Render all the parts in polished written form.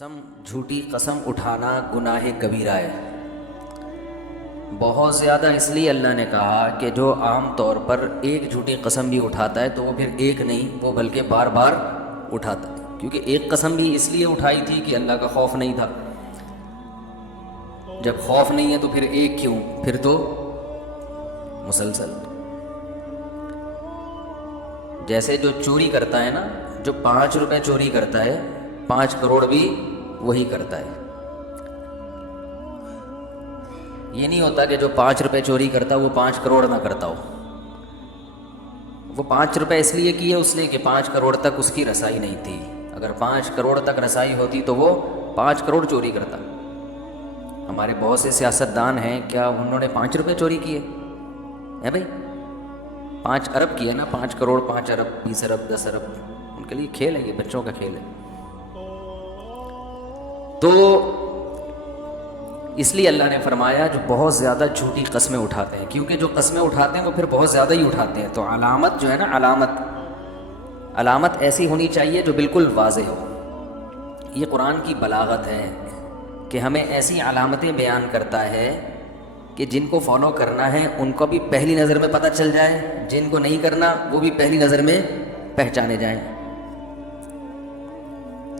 جھوٹی قسم اٹھانا گناہ کبیرہ ہے بہت زیادہ، اس لیے اللہ نے کہا کہ جو عام طور پر ایک جھوٹی قسم بھی اٹھاتا ہے تو وہ پھر ایک نہیں، وہ بلکہ بار بار اٹھاتا ہے، کیونکہ ایک قسم بھی اس لیے اٹھائی تھی کہ اللہ کا خوف نہیں تھا۔ جب خوف نہیں ہے تو پھر ایک کیوں، پھر تو مسلسل۔ جیسے جو چوری کرتا ہے نا، جو 5 روپے چوری کرتا ہے 5 کروڑ بھی وہی کرتا ہے۔ یہ نہیں ہوتا کہ جو 5 روپے چوری کرتا وہ 5 کروڑ نہ کرتا ہو۔ وہ 5 روپے اس لیے کیے اس لیے کہ 5 کروڑ تک اس کی رسائی نہیں تھی۔ اگر 5 کروڑ تک رسائی ہوتی تو وہ 5 کروڑ چوری کرتا۔ ہمارے بہت سے سیاستدان ہیں، کیا انہوں نے 5 روپے چوری کیے ہے بھائی؟ 5 ارب کیے نا، 5 کروڑ 5 ارب 20 ارب 10 ارب، ان کے لیے کھیل ہے، یہ بچوں کا کھیل ہے۔ تو اس لیے اللہ نے فرمایا جو بہت زیادہ جھوٹی قسمیں اٹھاتے ہیں، کیونکہ جو قسمیں اٹھاتے ہیں وہ پھر بہت زیادہ ہی اٹھاتے ہیں، تو علامت جو ہے نا، علامت ایسی ہونی چاہیے جو بالکل واضح ہو۔ یہ قرآن کی بلاغت ہے کہ ہمیں ایسی علامتیں بیان کرتا ہے کہ جن کو فالو کرنا ہے ان کو بھی پہلی نظر میں پتہ چل جائے، جن کو نہیں کرنا وہ بھی پہلی نظر میں پہچانے جائیں،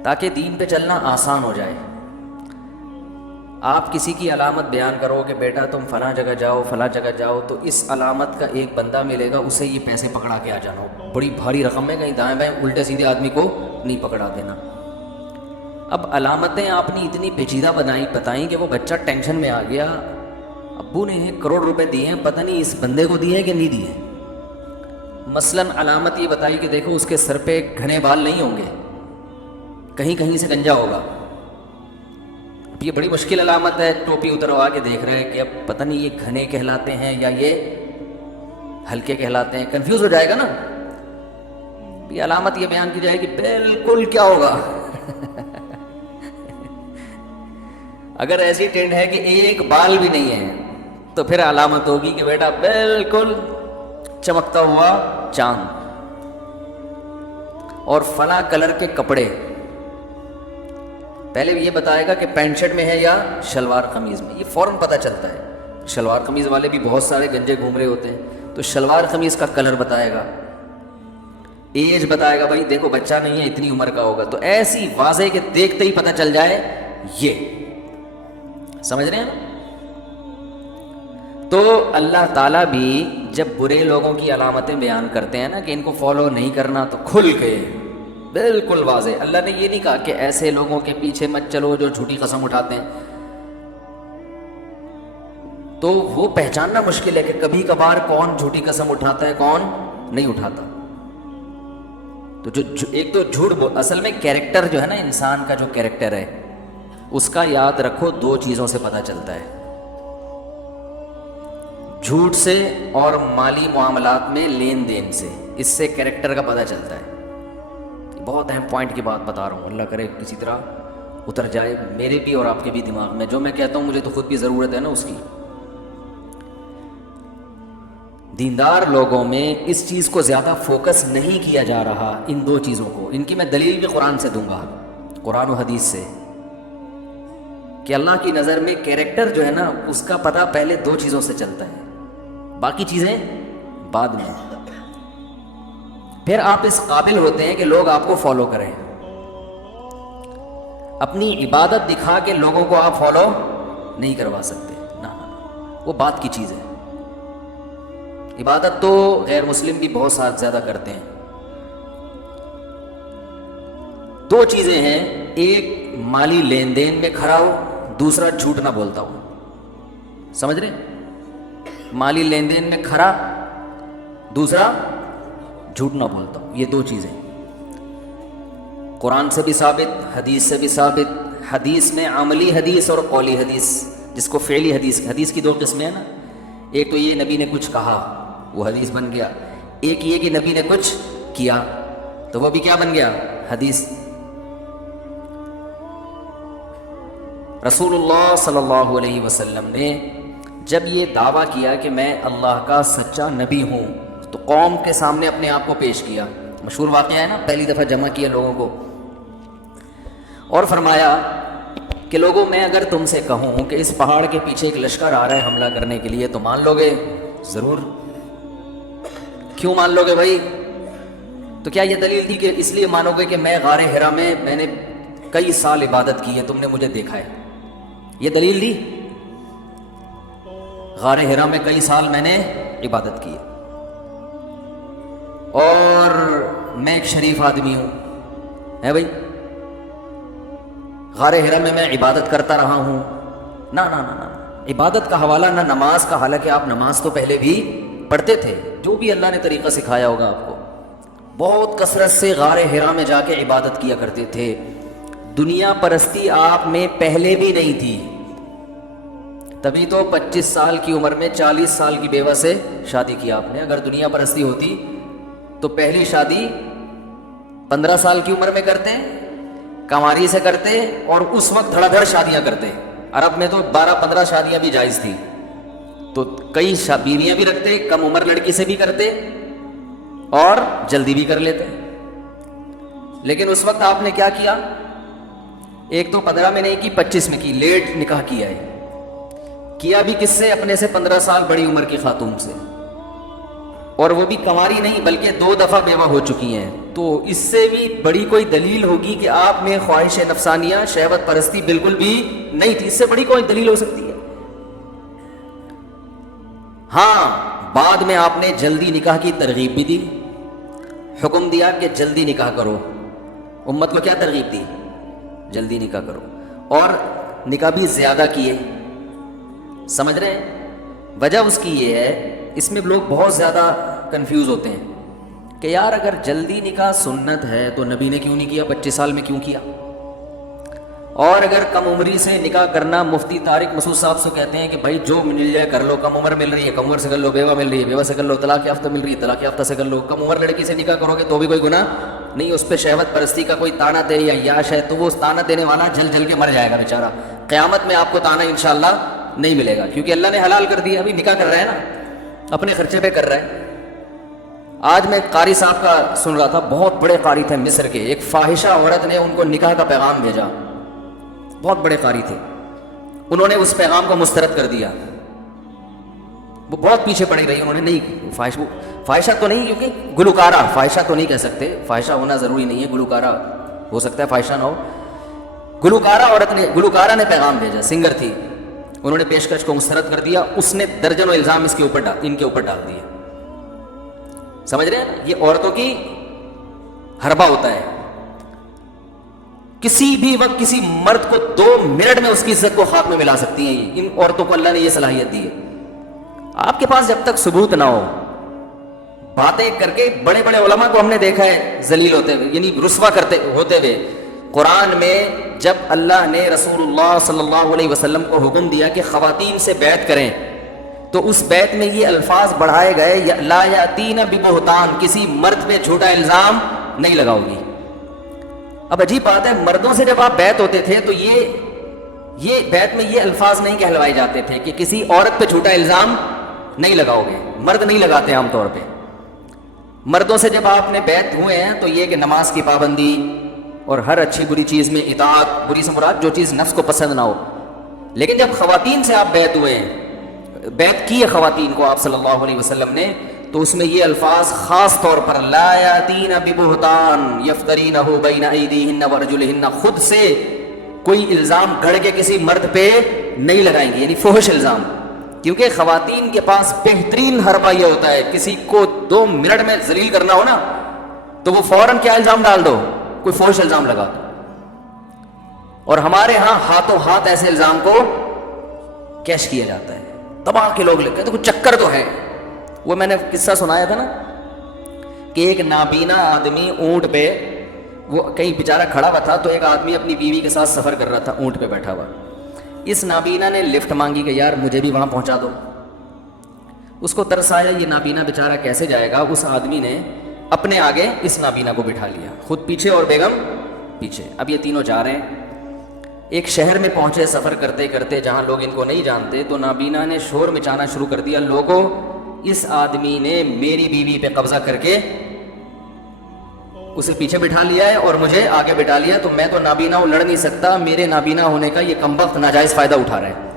تاکہ دین پہ چلنا آسان ہو جائے۔ آپ کسی کی علامت بیان کرو کہ بیٹا تم فلاں جگہ جاؤ فلاں جگہ جاؤ، تو اس علامت کا ایک بندہ ملے گا، اسے یہ پیسے پکڑا کے آ جانا، بڑی بھاری رقم ہے، کہیں دائیں بائیں الٹے سیدھے آدمی کو نہیں پکڑا دینا۔ اب علامتیں آپ نے اتنی پیچیدہ بتائیں کہ وہ بچہ ٹینشن میں آ گیا، ابو نے 1 کروڑ روپے دیے ہیں، پتہ نہیں اس بندے کو دیے ہیں کہ نہیں دیے۔ مثلاً علامت یہ بتائی کہ دیکھو اس کے سر پہ گھنے بال نہیں ہوں گے، کہیں کہیں سے گنجا ہوگا۔ یہ بڑی مشکل علامت ہے، ٹوپی اتروا کے دیکھ رہے ہیں کہ اب پتہ نہیں یہ گھنے کہلاتے ہیں یا یہ ہلکے کہلاتے ہیں، کنفیوز ہو جائے گا نا۔ یہ علامت یہ بیان کی جائے کہ بالکل کیا ہوگا اگر ایسی ٹرینڈ ہے کہ ایک بال بھی نہیں ہے تو پھر علامت ہوگی کہ بیٹا بالکل چمکتا ہوا چاند، اور فلاں کلر کے کپڑے، پہلے بھی یہ بتائے گا کہ پینٹ شرٹ میں ہے یا شلوار قمیض میں، یہ فوراً پتہ چلتا ہے۔ شلوار قمیض والے بھی بہت سارے گنجے گھوم رہے ہوتے ہیں، تو شلوار قمیض کا کلر بتائے گا، ایج بتائے گا، بھائی دیکھو بچہ نہیں ہے اتنی عمر کا ہوگا، تو ایسی واضح کہ دیکھتے ہی پتہ چل جائے۔ یہ سمجھ رہے ہیں؟ تو اللہ تعالیٰ بھی جب برے لوگوں کی علامتیں بیان کرتے ہیں نا کہ ان کو فالو نہیں کرنا، تو کھل کے بالکل واضح، اللہ نے یہ نہیں کہا کہ ایسے لوگوں کے پیچھے مت چلو جو جھوٹی قسم اٹھاتے ہیں۔ تو وہ پہچاننا مشکل ہے کہ کبھی کبھار کون جھوٹی قسم اٹھاتا ہے کون نہیں اٹھاتا۔ تو جو ایک تو جھوٹ اصل میں کیریکٹر جو ہے نا، انسان کا جو کیریکٹر ہے اس کا یاد رکھو 2 چیزوں سے پتہ چلتا ہے، جھوٹ سے اور مالی معاملات میں لین دین سے، اس سے کیریکٹر کا پتہ چلتا ہے۔ بہت اہم پوائنٹ کی بات بتا رہا ہوں، اللہ کرے کسی طرح اتر جائے میرے بھی اور آپ کے بھی دماغ میں، جو میں کہتا ہوں مجھے تو خود بھی ضرورت ہے نا اس کی۔ دیندار لوگوں میں اس چیز کو زیادہ فوکس نہیں کیا جا رہا، ان 2 چیزوں کو، ان کی میں دلیل بھی قرآن سے دوں گا، قرآن و حدیث سے، کہ اللہ کی نظر میں کیریکٹر جو ہے نا اس کا پتہ پہلے 2 چیزوں سے چلتا ہے، باقی چیزیں بعد میں۔ پھر آپ اس قابل ہوتے ہیں کہ لوگ آپ کو فالو کریں، اپنی عبادت دکھا کے لوگوں کو آپ فالو نہیں کروا سکتے، نہ وہ بات کی چیز ہے۔ عبادت تو غیر مسلم بھی بہت زیادہ کرتے ہیں۔ 2 چیزیں ہیں، ایک مالی لین دین میں کھڑا ہو، دوسرا جھوٹ نہ بولتا ہو، سمجھ رہے؟ مالی لین دین میں کھڑا، دوسرا جھوٹ نہ بولتا ہوں، یہ 2 چیزیں قرآن سے بھی ثابت، حدیث سے بھی ثابت۔ حدیث میں عملی حدیث اور قولی حدیث، جس کو فعلی حدیث، حدیث کی 2 قسمیں ہیں نا، ایک تو یہ نبی نے کچھ کہا وہ حدیث بن گیا، ایک یہ کہ نبی نے کچھ کیا تو وہ بھی کیا بن گیا، حدیث۔ رسول اللہ صلی اللہ علیہ وسلم نے جب یہ دعویٰ کیا کہ میں اللہ کا سچا نبی ہوں، تو قوم کے سامنے اپنے آپ کو پیش کیا، مشہور واقعہ ہے نا، پہلی دفعہ جمع کیا لوگوں کو، اور فرمایا کہ لوگوں میں اگر تم سے کہوں کہ اس پہاڑ کے پیچھے ایک لشکر آ رہا ہے حملہ کرنے کے لیے تو مان لو گے؟ ضرور۔ کیوں مان لو گے بھائی؟ تو کیا یہ دلیل تھی کہ اس لیے مانو گے کہ میں غار حرا میں نے کئی سال عبادت کی ہے، تم نے مجھے دیکھا ہے؟ یہ دلیل دی؟ غار حرا میں کئی سال میں نے عبادت کی ہے اور میں ایک شریف آدمی ہوں، ہے بھائی؟ غار حرا میں عبادت کرتا رہا ہوں؟ نہ نہ نہ نہ، عبادت کا حوالہ نہ نماز کا، حالانکہ آپ نماز تو پہلے بھی پڑھتے تھے، جو بھی اللہ نے طریقہ سکھایا ہوگا آپ کو، بہت کثرت سے غار حرا میں جا کے عبادت کیا کرتے تھے۔ دنیا پرستی آپ میں پہلے بھی نہیں تھی، تبھی تو 25 سال کی عمر میں 40 سال کی بیوہ سے شادی کی آپ نے۔ اگر دنیا پرستی ہوتی تو پہلی شادی 15 سال کی عمر میں کرتے، کنواری سے کرتے، اور اس وقت دھڑا دھڑ شادیاں کرتے۔ عرب میں تو 12-15 شادیاں بھی جائز تھی، تو کئی بیویاں بھی رکھتے، کم عمر لڑکی سے بھی کرتے اور جلدی بھی کر لیتے۔ لیکن اس وقت آپ نے کیا کیا؟ ایک تو 15 میں نہیں کی، 25 میں کی، لیٹ نکاح کیا ہے۔ کیا بھی کس سے؟ اپنے سے 15 سال بڑی عمر کی خاتون سے، اور وہ بھی کنواری نہیں بلکہ 2 دفعہ بیوہ ہو چکی ہیں۔ تو اس سے بھی بڑی کوئی دلیل ہوگی کہ آپ میں خواہش نفسانیہ، شہوت پرستی بالکل بھی نہیں تھی، اس سے بڑی کوئی دلیل ہو سکتی ہے؟ ہاں، بعد میں آپ نے جلدی نکاح کی ترغیب بھی دی، حکم دیا کہ جلدی نکاح کرو۔ امت کو کیا ترغیب دی؟ جلدی نکاح کرو، اور نکاح بھی زیادہ کیے۔ سمجھ رہے ہیں؟ وجہ اس کی یہ ہے، اس میں لوگ بہت زیادہ کنفیوز ہوتے ہیں کہ یار اگر جلدی نکاح سنت ہے تو نبی نے کیوں نہیں کیا؟ 25 سال میں کیوں کیا؟ اور اگر کم عمری سے نکاح کرنا، مفتی طارق مسعود صاحب سے کہتے ہیں کہ بھائی جو مل جائے کر لو، کم عمر مل رہی ہے کم عمر سے کر لو، بیوہ مل رہی ہے بیوہ سے کر لو، طلاق یافتہ مل رہی ہے طلاق یافتہ سے کر لو، کم عمر لڑکی سے نکاح کرو گے تو بھی کوئی گناہ نہیں، اس پہ شہوت پرستی کا کوئی تانا دے یا یاش ہے تو وہ تانا دینے والا جل جل کے مر جائے گا بیچارہ، قیامت میں آپ کو تانا انشاءاللہ نہیں ملے گا، کیونکہ اللہ نے حلال کر دیا۔ ابھی نکاح کر رہا ہے نا، اپنے خرچے پہ کر رہا ہے۔ آج میں قاری صاحب کا سن رہا تھا، بہت بڑے قاری تھے مصر کے، ایک فاحشہ عورت نے ان کو نکاح کا پیغام بھیجا، بہت بڑے قاری تھے، انہوں نے اس پیغام کو مسترد کر دیا۔ وہ بہت پیچھے پڑی رہی، انہوں نے نہیں، فاحشہ تو نہیں، کیونکہ گلوکارہ، فاحشہ تو نہیں کہہ سکتے، فاحشہ ہونا ضروری نہیں ہے، گلوکارہ ہو سکتا ہے فاحشہ نہ ہو۔ گلوکارہ نے پیغام بھیجا، سنگر تھی، انہوں نے پیشکش کو مسترد کر دیا، اس نے درجنوں الزام ان کے اوپر ڈال دیے۔ سمجھ رہے ہیں؟ یہ عورتوں کی حربہ ہوتا ہے، کسی بھی وقت کسی مرد کو 2 منٹ میں اس کی عزت کو خاک میں ملا سکتی ہیں۔ ان عورتوں کو اللہ نے یہ صلاحیت دی ہے۔ آپ کے پاس جب تک ثبوت نہ ہو، باتیں کر کے، بڑے بڑے علماء کو ہم نے دیکھا ہے ذلیل ہوتے ہوئے، یعنی رسوا ہوتے ہوئے۔ قرآن میں جب اللہ نے رسول اللہ صلی اللہ علیہ وسلم کو حکم دیا کہ خواتین سے بیعت کریں، تو اس بیعت میں یہ الفاظ بڑھائے گئے، لا یاتین ببہتان، کسی مرد پہ جھوٹا الزام نہیں لگاؤ گی۔ اب عجیب بات ہے، مردوں سے جب آپ بیعت ہوتے تھے تو یہ بیعت میں یہ الفاظ نہیں کہلوائے جاتے تھے کہ کسی عورت پہ جھوٹا الزام نہیں لگاؤ گے، مرد نہیں لگاتے عام طور پہ۔ مردوں سے جب آپ نے بیعت ہوئے ہیں تو یہ کہ نماز کی پابندی اور ہر اچھی بری چیز میں اطاعت، بری سے مراد جو چیز نفس کو پسند نہ ہو۔ لیکن جب خواتین سے آپ بیعت ہوئے ہیں، بیعت کی ہے خواتین کو آپ صلی اللہ علیہ وسلم نے، تو اس میں یہ الفاظ خاص طور پر لا یاتین ببہتان یفترینہ بین ایدیہن وارجلہن، خود سے کوئی الزام گڑھ کے کسی مرد پہ نہیں لگائیں گے، یعنی فحش الزام، کیونکہ خواتین کے پاس بہترین حربہ یہ ہوتا ہے، کسی کو 2 منٹ میں ذلیل کرنا ہو نا تو وہ فوراً کیا الزام ڈال دو، کوئی فحش الزام لگا دو۔ اور ہمارے ہاں ہاتھوں ہاتھ ایسے الزام کو کیش کیا جاتا ہے، تباہ کے لوگ لکھتے ہیں تو کچھ چکر تو ہے۔ وہ میں نے قصہ سنایا تھا نا کہ ایک نابینا آدمی اونٹ پہ، وہ کہیں بیچارہ کھڑا ہوا تھا، تو ایک آدمی اپنی بیوی کے ساتھ سفر کر رہا تھا اونٹ پہ بیٹھا ہوا، اس نابینا نے لفٹ مانگی کہ یار مجھے بھی وہاں پہنچا دو۔ اس کو ترس آیا، یہ نابینا بیچارہ کیسے جائے گا؟ اس آدمی نے اپنے آگے اس نابینا کو بٹھا لیا، خود پیچھے اور بیگم پیچھے۔ اب یہ تینوں جا رہے ہیں، ایک شہر میں پہنچے سفر کرتے کرتے جہاں لوگ ان کو نہیں جانتے، تو نابینا نے شور مچانا شروع کر دیا، لوگوں اس آدمی نے میری بیوی پہ قبضہ کر کے اسے پیچھے بٹھا لیا ہے اور مجھے آگے بٹھا لیا، تو میں تو نابینا ہوں، لڑ نہیں سکتا، میرے نابینا ہونے کا یہ کمبخت ناجائز فائدہ اٹھا رہا ہے۔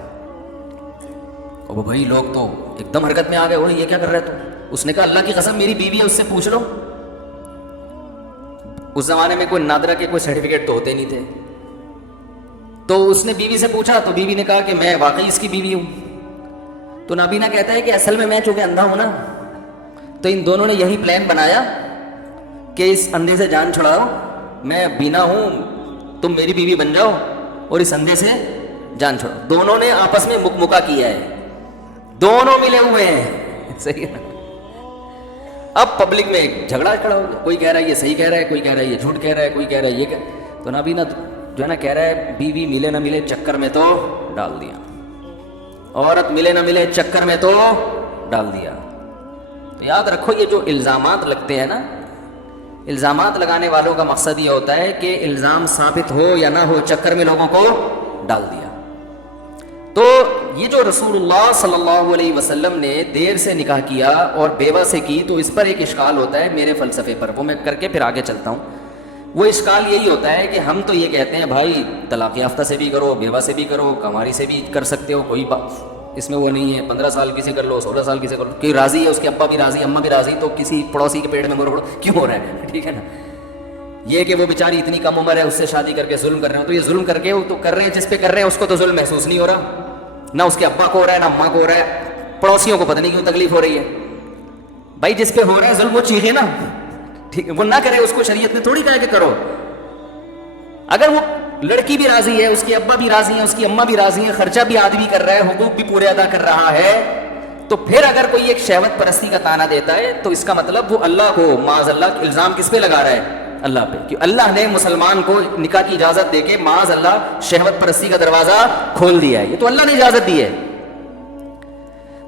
اور وہ بھائی لوگ تو ایک دم حرکت میں آ گئے، وہ یہ کیا کر رہا ہے تو؟ اس نے کہا اللہ کی قسم میری بیوی ہے، اس سے پوچھ لو۔ اس زمانے میں کوئی نادرہ کے کوئی سرٹیفکیٹ تو ہوتے نہیں تھے، تو اس نے بیوی سے پوچھا، تو بیوی نے کہا کہ میں واقعی اس کی بیوی ہوں۔ تو نابینا کہتا ہے کہ اصل میں چونکہ اندھا ہوں نا، تو ان دونوں نے یہی پلان بنایا کہ اس اندھے سے جان چھڑاؤ، میں بینا ہوں، تم میری بیوی بن جاؤ اور اس اندھے سے جان چھوڑو۔ دونوں نے آپس میں مکا کیا ہے، دونوں ملے ہوئے ہیں، صحیح ہے نا؟ اب پبلک میں ایک جھگڑا کھڑا ہو گیا، کوئی کہہ رہا ہے یہ صحیح کہہ رہا ہے، کوئی کہہ رہا ہے یہ جھوٹ کہہ رہا ہے، کوئی کہہ رہا ہے یہ تو نابینا جو ہے نا کہہ رہا ہے بیوی ملے نہ ملے چکر میں تو ڈال دیا، عورت ملے نہ ملے چکر میں تو ڈال دیا۔ تو یاد رکھو یہ جو الزامات لگتے ہیں نا، الزامات لگانے والوں کا مقصد یہ ہوتا ہے کہ الزام ثابت ہو یا نہ ہو، چکر میں لوگوں کو ڈال دیا۔ تو یہ جو رسول اللہ صلی اللہ علیہ وسلم نے دیر سے نکاح کیا اور بیوہ سے کی، تو اس پر ایک اشکال ہوتا ہے میرے فلسفے پر، وہ میں کر کے پھر آگے چلتا ہوں۔ وہ اشکال یہی ہوتا ہے کہ ہم تو یہ کہتے ہیں بھائی طلاق یافتہ سے بھی کرو، بیوہ سے بھی کرو، کنواری سے بھی کر سکتے ہو، کوئی اس میں وہ نہیں ہے، 15 سال کی سے کر لو، 16 سال کی سے کر لو، کوئی راضی ہے، اس کے ابا بھی راضی، اماں بھی راضی، تو کسی پڑوسی کے پیٹ میں گڑ کیوں ہو رہا ہے؟ ٹھیک ہے نا؟ یہ کہ وہ بیچاری اتنی کم عمر ہے، اس سے شادی کر کے ظلم کر رہے ہیں، تو یہ ظلم کر کے وہ تو کر رہے ہیں، جس پہ کر رہے ہیں اس کو تو ظلم محسوس نہیں ہو رہا، نہ اس کے ابا کو ہو رہا ہے، نہ اماں کو ہو رہا ہے، پڑوسیوں کو پتہ نہیں کیوں تکلیف ہو رہی ہے۔ بھائی جس پہ ہو رہا ہے ظلم وہ چیخے نا، ٹھیک ہے، وہ نہ کرے، اس کو شریعت نے تھوڑی کہا کہ کرو۔ اگر وہ لڑکی بھی راضی ہے، اس کے ابا بھی راضی ہیں، اس کی اماں بھی راضی ہیں، خرچہ بھی آدمی کر رہا ہے، حقوق بھی پورے ادا کر رہا ہے، تو پھر اگر کوئی ایک شہوت پرستی کا تانا دیتا ہے تو اس کا مطلب وہ اللہ کو معاذ اللہ الزام کس پہ لگا رہا ہے؟ اللہ پہ، کہ اللہ نے مسلمان کو نکاح کی اجازت دے کے معاذ اللہ شہوت پرستی کا دروازہ کھول دیا ہے، یہ تو اللہ نے اجازت دی ہے۔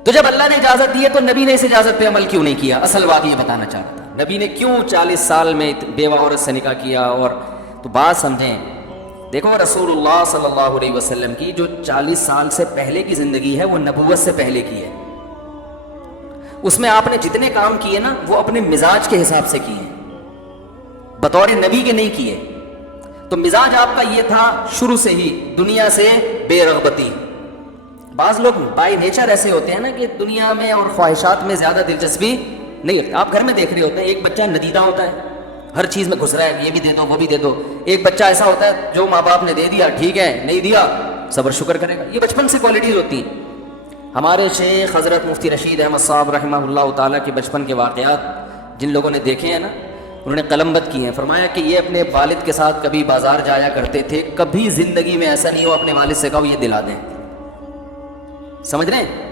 تو جب اللہ نے اجازت دی ہے تو نبی نے اس اجازت پہ عمل کیوں نہیں کیا؟ اصل بات یہ بتانا چاہتا تھا، نبی نے کیوں 40 سال میں بیوہ عورت سے نکاح کیا؟ اور تو بات سمجھیں، دیکھو رسول اللہ صلی اللہ علیہ وسلم کی جو 40 سال سے پہلے کی زندگی ہے وہ نبوت سے پہلے کی ہے، اس میں آپ نے جتنے کام کیے نا وہ اپنے مزاج کے حساب سے کیے، بطور نبی کے نہیں کیے۔ تو مزاج آپ کا یہ تھا شروع سے ہی دنیا سے بے رغبتی۔ بعض لوگ بائی نیچر ایسے ہوتے ہیں نا کہ دنیا میں اور خواہشات میں زیادہ دلچسپی نہیں ہوتی۔ آپ گھر میں دیکھ رہے ہوتے ہیں، ایک بچہ ندیدہ ہوتا ہے، ہر چیز میں گھس رہا ہے، یہ بھی دے دو وہ بھی دے دو۔ ایک بچہ ایسا ہوتا ہے جو ماں باپ نے دے دیا ٹھیک ہے، نہیں دیا صبر شکر کرے گا۔ یہ بچپن سے کوالٹیز ہوتی ہیں۔ ہمارے شیخ حضرت مفتی رشید احمد صاحب رحمہ اللہ تعالیٰ کے بچپن کے واقعات جن لوگوں نے دیکھے ہیں نا، انہوں نے قلم بند کیے ہیں، فرمایا کہ یہ اپنے والد کے ساتھ کبھی بازار جایا کرتے تھے، کبھی زندگی میں ایسا نہیں ہو اپنے والد سے کہو یہ دلا دیں۔ سمجھ رہے ہیں؟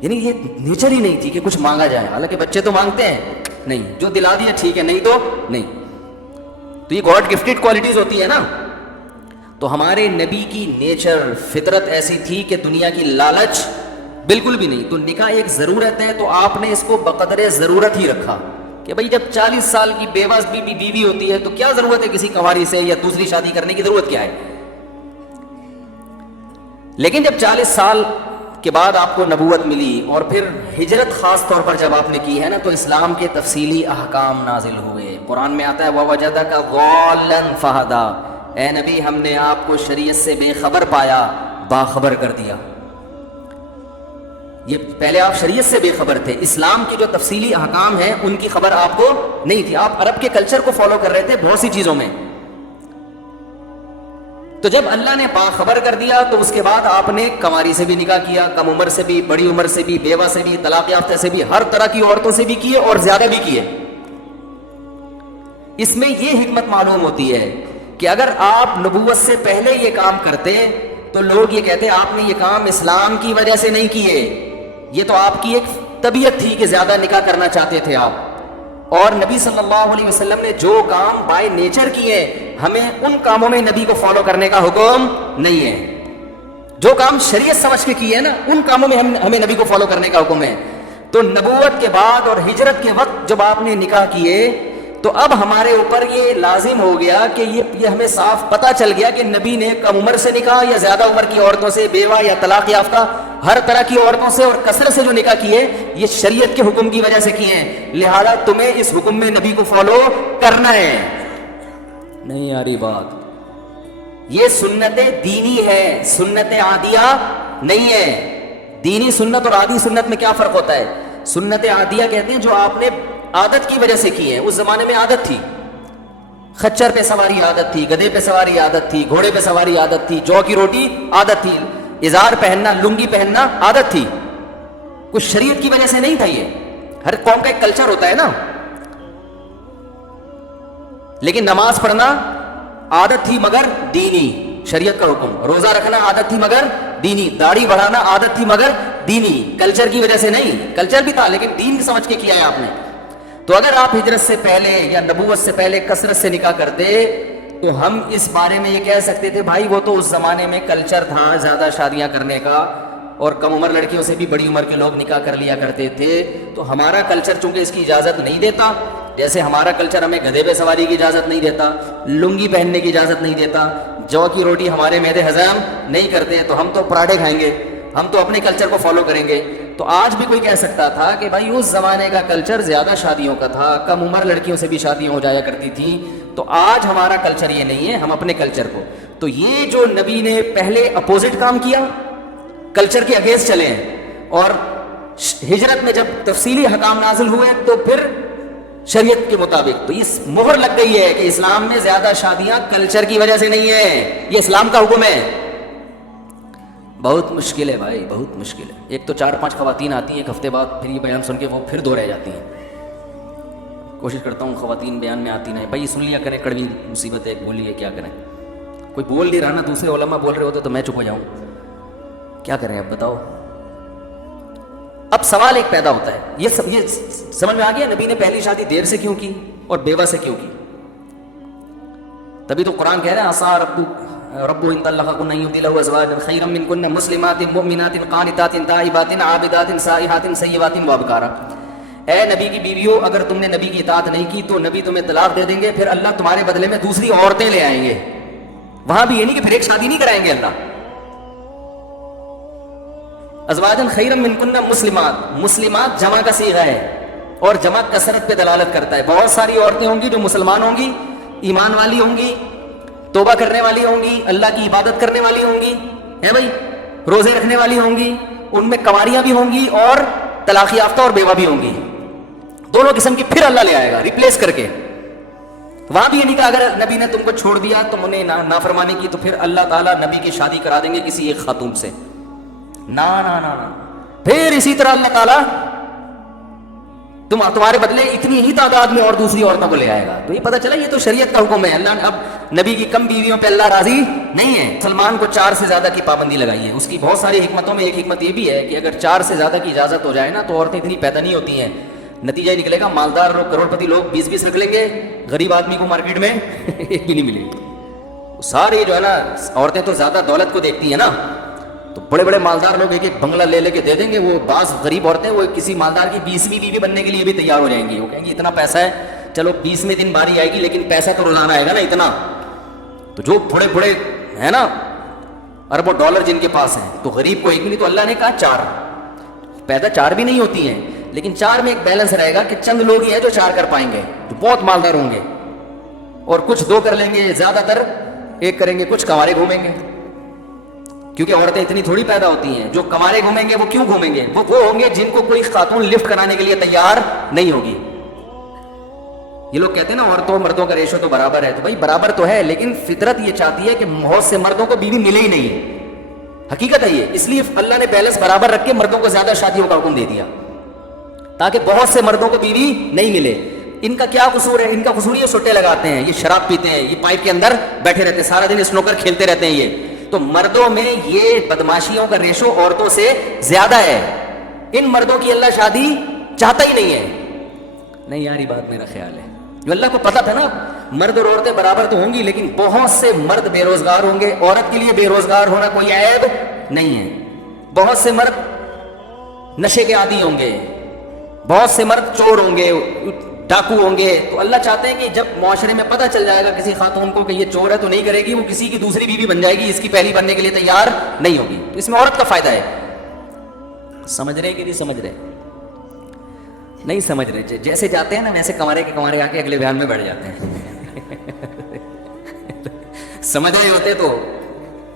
یعنی یہ نیچر ہی نہیں تھی کہ کچھ مانگا جائے، حالانکہ بچے تو مانگتے ہیں، نہیں جو دلا دیا ٹھیک ہے، نہیں تو نہیں۔ تو یہ گاڈ گفٹڈ کوالٹیز ہوتی ہے نا۔ تو ہمارے نبی کی نیچر فطرت ایسی تھی کہ دنیا کی لالچ بالکل بھی نہیں۔ تو نکاح ایک ضرورت ہے تو آپ نے اس کو بقدر ضرورت ہی رکھا کہ بھئی جب 40 سال کی بیوی ہوتی ہے تو کیا ضرورت ہے کسی کنواری سے یا دوسری شادی کرنے کی ضرورت کیا ہے؟ لیکن جب 40 سال کے بعد آپ کو نبوت ملی اور پھر ہجرت خاص طور پر جب آپ نے کی ہے نا، تو اسلام کے تفصیلی احکام نازل ہوئے۔ قرآن میں آتا ہے وَوَجَدَكَ ضَالًّا فَهَدَىٰ، اے نبی ہم نے آپ کو شریعت سے بے خبر پایا، باخبر کر دیا۔ یہ پہلے آپ شریعت سے بے خبر تھے، اسلام کی جو تفصیلی احکام ہیں ان کی خبر آپ کو نہیں تھی، آپ عرب کے کلچر کو فالو کر رہے تھے بہت سی چیزوں میں۔ تو جب اللہ نے باخبر کر دیا تو اس کے بعد آپ نے کنواری سے بھی نکاح کیا، کم عمر سے بھی، بڑی عمر سے بھی، بیوہ سے بھی، طلاق یافتہ سے بھی، ہر طرح کی عورتوں سے بھی کیے اور زیادہ بھی کیے۔ اس میں یہ حکمت معلوم ہوتی ہے کہ اگر آپ نبوت سے پہلے یہ کام کرتے تو لوگ یہ کہتے آپ نے یہ کام اسلام کی وجہ سے نہیں کیے، یہ تو آپ کی ایک طبیعت تھی کہ زیادہ نکاح کرنا چاہتے تھے آپ۔ اور نبی صلی اللہ علیہ وسلم نے جو کام بائی نیچر کیے، ہمیں ان کاموں میں نبی کو فالو کرنے کا حکم نہیں ہے۔ جو کام شریعت سمجھ کے کیے نا ان کاموں میں ہمیں نبی کو فالو کرنے کا حکم ہے۔ تو نبوت کے بعد اور ہجرت کے وقت جب آپ نے نکاح کیے تو اب ہمارے اوپر یہ لازم ہو گیا کہ یہ ہمیں صاف پتہ چل گیا کہ نبی نے کم عمر سے نکاح یا زیادہ عمر کی عورتوں سے، بیوہ یا طلاق یافتہ ہر طرح کی عورتوں سے اور کثرت سے جو نکاح کیے یہ شریعت کے حکم کی وجہ سے کیے ہیں، لہذا تمہیں اس حکم میں نبی کو فالو کرنا ہے. نہیں آ رہی بات؟ یہ سنت دینی ہے، سنت عادیہ نہیں ہے. دینی سنت اور عادی سنت میں کیا فرق ہوتا ہے؟ سنت عادیہ کہتے ہیں جو آپ نے عادت کی وجہ سے کی ہے. اس زمانے میں عادت تھی، خچر پہ سواری عادت تھی، گدھے پہ سواری عادت تھی، گھوڑے پہ سواری عادت تھی، جو کی روٹی عادت تھی، ازار پہننا، لنگی پہننا عادت تھی. کچھ شریعت کی وجہ سے نہیں تھا. یہ ہر قوم کا ایک کلچر ہوتا ہے نا. لیکن نماز پڑھنا عادت تھی مگر دینی، شریعت کا حکم. روزہ رکھنا عادت تھی مگر دینی. داڑھی بڑھانا عادت تھی مگر دینی، کلچر کی وجہ سے نہیں. کلچر بھی تھا لیکن دین سمجھ کے کیا ہے آپ نے. تو اگر آپ ہجرت سے پہلے یا نبوت سے پہلے کثرت سے نکاح کرتے تو ہم اس بارے میں یہ کہہ سکتے تھے بھائی وہ تو اس زمانے میں کلچر تھا زیادہ شادیاں کرنے کا، اور کم عمر لڑکیوں سے بھی بڑی عمر کے لوگ نکاح کر لیا کرتے تھے. تو ہمارا کلچر چونکہ اس کی اجازت نہیں دیتا، جیسے ہمارا کلچر ہمیں گدھے پہ سواری کی اجازت نہیں دیتا، لنگی پہننے کی اجازت نہیں دیتا، جو کی روٹی ہمارے معدے ہضم نہیں کرتے، تو ہم تو پراٹھے کھائیں گے، ہم تو اپنے کلچر کو فالو کریں گے. تو آج بھی کوئی کہہ سکتا تھا کہ بھائی اس زمانے کا کلچر زیادہ شادیوں کا تھا، کم عمر لڑکیوں سے بھی شادیاں ہو جایا کرتی تھیں، تو آج ہمارا کلچر یہ نہیں ہے، ہم اپنے کلچر کو. تو یہ جو نبی نے پہلے اپوزٹ کام کیا، کلچر کے اگینسٹ چلے ہیں، اور ہجرت میں جب تفصیلی حکام نازل ہوئے تو پھر شریعت کے مطابق. تو اس مہر لگ گئی ہے کہ اسلام میں زیادہ شادیاں کلچر کی وجہ سے نہیں ہے، یہ اسلام کا حکم ہے. بہت مشکل ہے بھائی، بہت مشکل ہے. ایک تو 4-5 خواتین آتی ہیں ایک ہفتے بعد، پھر یہ بیان سن کے وہ پھر دو رہ جاتی ہیں. کوشش کرتا ہوں خواتین بیان میں آتی نہیں. بھائی سن لیا کریں، کڑوی مصیبت ہے، بولیے کیا کریں. کوئی بول نہیں رہا نا، دوسرے علماء بول رہے ہوتے تو میں چپ ہو جاؤں. کیا کریں اب بتاؤ. اب سوال ایک پیدا ہوتا ہے، یہ سمجھ میں آ گیا نبی نے پہلی شادی دیر سے کیوں کی اور بیوہ سے کیوں کی. تبھی تو قرآن کہہ رہا ہے عسیٰ رب ان طلقکن ان یبدلہ ازواجا خیرا منکن مسلمات مؤمنات قانتات تائبات عابدات سائحات سیبات وابکارا. اے نبی کی بیویوں، اگر تم نے نبی کی اطاعت نہیں کی تو نبی تمہیں طلاق دے دیں گے، پھر اللہ تمہارے بدلے میں دوسری عورتیں لے آئیں گے. وہاں بھی یہ نہیں کہ پھر ایک شادی نہیں کرائیں گے اللہ. ازواجا خیرا منکن مسلمات، مسلمات جمع کا صیغہ ہے اور جمع کثرت پہ دلالت کرتا ہے. بہت ساری عورتیں ہوں گی جو مسلمان ہوں گی، ایمان والی ہوں گی، توبہ کرنے والی ہوں گی، اللہ کی عبادت کرنے والی ہوں گی، ہے بھائی، روزے رکھنے والی ہوں گی، ان میں کنواریاں بھی ہوں گی اور طلاق یافتہ اور بیوہ بھی ہوں گی. دونوں قسم کی پھر اللہ لے آئے گا ریپلیس کر کے. وہاں بھی یہ نہیں کہا اگر نبی نے تم کو چھوڑ دیا تم انہیں نافرمانی کی تو پھر اللہ تعالیٰ نبی کی شادی کرا دیں گے کسی ایک خاتون سے. نا نا نا نا. پھر اسی طرح اللہ تعالیٰ تمہارے بدلے اتنی ہی تعداد میں اور دوسری عورتوں کو لے آئے گا. تو یہ پتہ چلا یہ تو شریعت کا حکم ہے. اللہ نے اب نبی کی کم بیویوں پہ اللہ راضی نہیں ہے. مسلمان کو 4 سے زیادہ کی پابندی لگائی ہے. اس کی بہت ساری حکمتوں میں ایک حکمت یہ بھی ہے کہ اگر 4 سے زیادہ کی اجازت ہو جائے نا تو عورتیں اتنی پیدا نہیں ہوتی ہیں. نتیجہ یہ نکلے گا مالدار لوگ، کروڑ پتی لوگ 20 رکھ لیں گے، غریب آدمی کو مارکیٹ میں ایک بھی نہیں ملے گی. سارے جو ہے نا عورتیں تو زیادہ دولت کو دیکھتی ہیں نا، تو بڑے بڑے مالدار لوگ ایک ایک بنگلہ لے کے دے دیں گے. وہ بعض غریب عورتیں وہ کسی مالدار کی 20ویں بیوی بننے کے لیے بھی تیار ہو جائیں گی. وہ کہیں گی اتنا پیسہ ہے، چلو 20ویں دن باری آئے گی لیکن پیسہ تو روزانہ آئے گا نا اتنا. تو جو بڑے بڑے ہیں نا اربوں ڈالر جن کے پاس ہیں، تو غریب کو ایک بھی نہیں. تو اللہ نے کہا 4 پیدا 4 بھی نہیں ہوتی ہیں، لیکن 4 میں ایک بیلنس رہے گا کہ چند لوگ ہی ہیں جو 4 کر پائیں گے، جو بہت مالدار ہوں گے، اور کچھ 2 کر لیں گے، زیادہ تر 1 کریں گے، کچھ کنوارے گھومیں گے. کیونکہ عورتیں اتنی تھوڑی پیدا ہوتی ہیں. جو کنوارے گھومیں گے وہ کیوں گھومیں گے؟ وہ ہوں گے جن کو کوئی خاتون لفٹ کرانے کے لیے تیار نہیں ہوگی. یہ لوگ کہتے ہیں نا عورتوں مردوں کا ریشو تو برابر ہے. تو بھائی برابر تو ہے، لیکن فطرت یہ چاہتی ہے کہ بہت سے مردوں کو بیوی ملے ہی نہیں. حقیقت ہے یہ. اس لیے اللہ نے بیلنس برابر رکھ کے مردوں کو زیادہ شادیوں کا حکم دے دیا تاکہ بہت سے مردوں کو بیوی نہیں ملے. ان کا کیا قصور ہے؟ ان کا قصور یہ سٹے لگاتے ہیں، یہ شراب پیتے ہیں، یہ پائپ کے اندر بیٹھے رہتے ہیں، سارا دن اسنوکر کھیلتے رہتے ہیں. یہ تو مردوں میں یہ بدماشیوں کا ریشو عورتوں سے زیادہ ہے. ان مردوں کی اللہ شادی چاہتا ہی نہیں ہے. نہیں یار یہ بات میرا خیال ہے. جو اللہ کو پتا تھا نا مرد اور عورتیں برابر تو ہوں گی، لیکن بہت سے مرد بے روزگار ہوں گے. عورت کے لیے بے روزگار ہونا کوئی عیب نہیں ہے. بہت سے مرد نشے کے عادی ہوں گے، بہت سے مرد چور ہوں گے، ڈاکو ہوں گے. تو اللہ چاہتے ہیں کہ جب معاشرے میں پتہ چل جائے گا کسی خاتون کو کہ یہ چور ہے تو نہیں کرے گی، وہ کسی کی دوسری بیوی بن جائے گی، اس کی پہلی بننے کے لیے تیار نہیں ہوگی. تو اس میں عورت کا فائدہ ہے. سمجھ رہے کہ نہیں سمجھ رہے؟ نہیں سمجھ رہے. جیسے جاتے ہیں نا ویسے کنوارے کے کنوارے آ کے اگلے بیان میں بیٹھ جاتے ہیں. سمجھ رہے ہوتے تو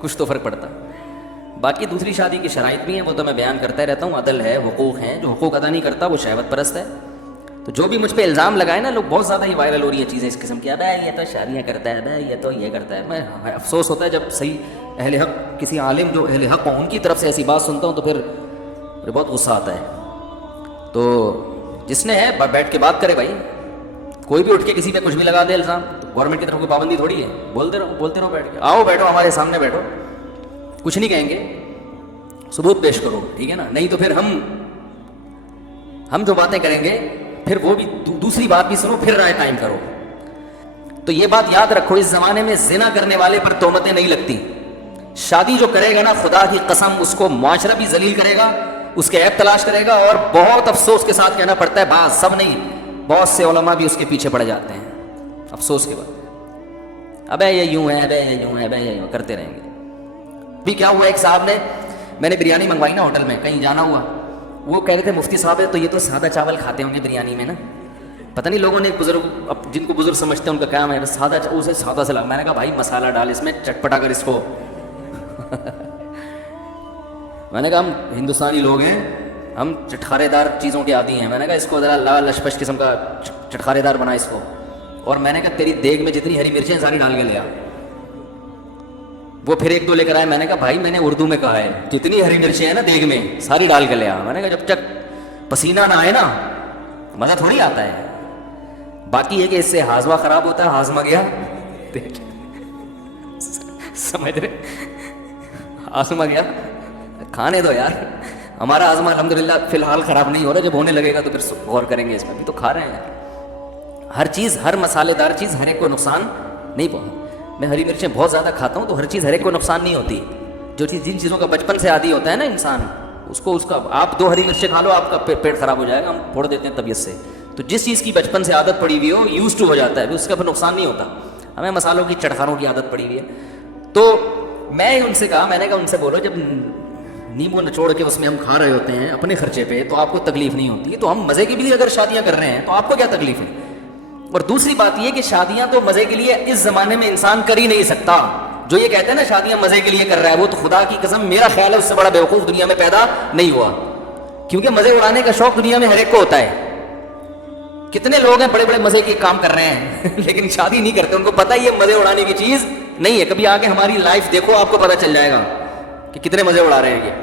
کچھ تو فرق پڑتا. باقی دوسری شادی کی شرائط بھی ہیں, وہ تو میں بیان کرتا رہتا ہوں. عدل ہے, حقوق ہیں, جو حقوق ادا نہیں کرتا وہ شہوت پرست ہے. تو جو بھی مجھ پہ الزام لگائے نا لوگ, بہت زیادہ ہی وائرل ہو رہی ہیں چیزیں اس قسم کی, ابے یہ تو شادیاں کرتا ہے, ابے یہ تو یہ کرتا ہے. میں افسوس ہوتا ہے جب صحیح اہل حق, کسی عالم جو اہل حق ہوں ان کی طرف سے ایسی بات سنتا ہوں تو پھر بہت غصہ آتا ہے. تو جس نے ہے بیٹھ کے بات کرے بھائی. کوئی بھی اٹھ کے کسی پہ کچھ بھی لگا دے الزام, تو گورنمنٹ کی طرف کوئی پابندی تھوڑی ہے. بولتے رہو بیٹھ کے, آؤ بیٹھو ہمارے سامنے بیٹھو, کچھ نہیں کہیں گے, ثبوت پیش کرو, ٹھیک ہے نا. نہیں تو پھر ہم جو باتیں کریں گے پھر وہ بھی دوسری بات بھی سنو, پھر رائے قائم کرو. تو یہ بات یاد رکھو, اس زمانے میں زنا کرنے والے پر تہمتیں نہیں لگتی. شادی جو کرے گا نا, خدا کی قسم اس کو معاشرہ بھی ذلیل کرے گا, اس کے عیب تلاش کرے گا. اور بہت افسوس کے ساتھ کہنا پڑتا ہے, بعض, سب نہیں, بہت سے علماء بھی اس کے پیچھے پڑ جاتے ہیں افسوس کے بعد. ابے یہ یوں ہے, ابے یہ یوں ہے, ابے یہ یوں کرتے رہیں گے. بھی کیا ہوا, ایک صاحب نے, میں نے بریانی منگوائی نا ہوٹل میں, کہیں جانا ہوا, وہ کہہ رہے تھے مفتی صاحب ہے تو یہ تو سادہ چاول کھاتے ہوں گے بریانی میں نا. پتہ نہیں لوگوں نے بزرگ, اب جن کو بزرگ سمجھتے ہیں ان کا کام ہے سادہ, اسے سادہ سے لگا. میں نے کہا بھائی مسالہ ڈال اس میں, چٹپٹا کر اس کو. میں نے کہا ہم ہندوستانی لوگ ہیں, ہم چٹخارے دار چیزوں کے عادی ہیں. میں نے کہا اس کو ذرا لال لشپش قسم کا چٹخارے دار بنا اس کو. اور میں نے کہا تیری دیگ میں جتنی ہری مرچیں ساری ڈال کے لیا. وہ پھر ایک دو لے کر آئے. میں نے کہا بھائی میں نے اردو میں کہا ہے جتنی ہری مرچیں ہیں نا دیگ میں ساری ڈال کے لیا. میں نے کہا جب تک پسینہ نہ آئے نا مزہ تھوڑی آتا ہے. باقی یہ کہ اس سے ہاضمہ خراب ہوتا ہے, ہاضمہ گیا, سمجھ رہے, ہاضمہ گیا, کھانے دو یار. ہمارا ہاضمہ الحمدللہ فی الحال خراب نہیں ہو رہا, جب ہونے لگے گا تو پھر غور کریں گے اس میں بھی. تو کھا رہے ہیں یار ہر چیز, ہر مسالے دار چیز ہر ایک کو نقصان نہیں پہنچ. میں ہری مرچیں بہت زیادہ کھاتا ہوں تو ہر چیز ہر ایک کو نقصان نہیں ہوتی. جو چیز, جن چیزوں کا بچپن سے عادی ہوتا ہے نا انسان, اس کا آپ 2 ہری مرچیں کھا لو آپ کا پیٹ خراب ہو جائے گا, ہم پھوڑ دیتے ہیں طبیعت سے. تو جس چیز کی بچپن سے عادت پڑی ہوئی ہو, یوز ٹو ہو جاتا ہے, اس کا پھر نقصان نہیں ہوتا. ہمیں مسالوں کی, چٹخاروں کی عادت پڑی ہوئی ہے. تو میں ان سے کہا, میں نے کہا ان سے بولو جب نیمبو نچوڑ کے اس میں ہم کھا رہے ہوتے ہیں اپنے خرچے پہ تو آپ کو تکلیف نہیں ہوتی, تو ہم مزے کے لیے اگر شادیاں کر رہے ہیں تو آپ کو کیا تکلیف ہے. اور دوسری بات یہ کہ شادیاں تو مزے کے لیے اس زمانے میں انسان کر ہی نہیں سکتا. جو یہ کہتے ہیں نا شادیاں مزے کے لیے کر رہا ہے, وہ تو خدا کی قسم میرا خیال ہے اس سے بڑا بیوقوف دنیا میں پیدا نہیں ہوا. کیونکہ مزے اڑانے کا شوق دنیا میں ہر ایک کو ہوتا ہے. کتنے لوگ ہیں بڑے بڑے مزے کے کام کر رہے ہیں لیکن شادی نہیں کرتے, ان کو پتہ ہے یہ مزے اڑانے کی چیز نہیں ہے. کبھی آگے ہماری لائف دیکھو, آپ کو پتہ چل جائے گا کہ کتنے مزے اڑا رہے ہیں یہ.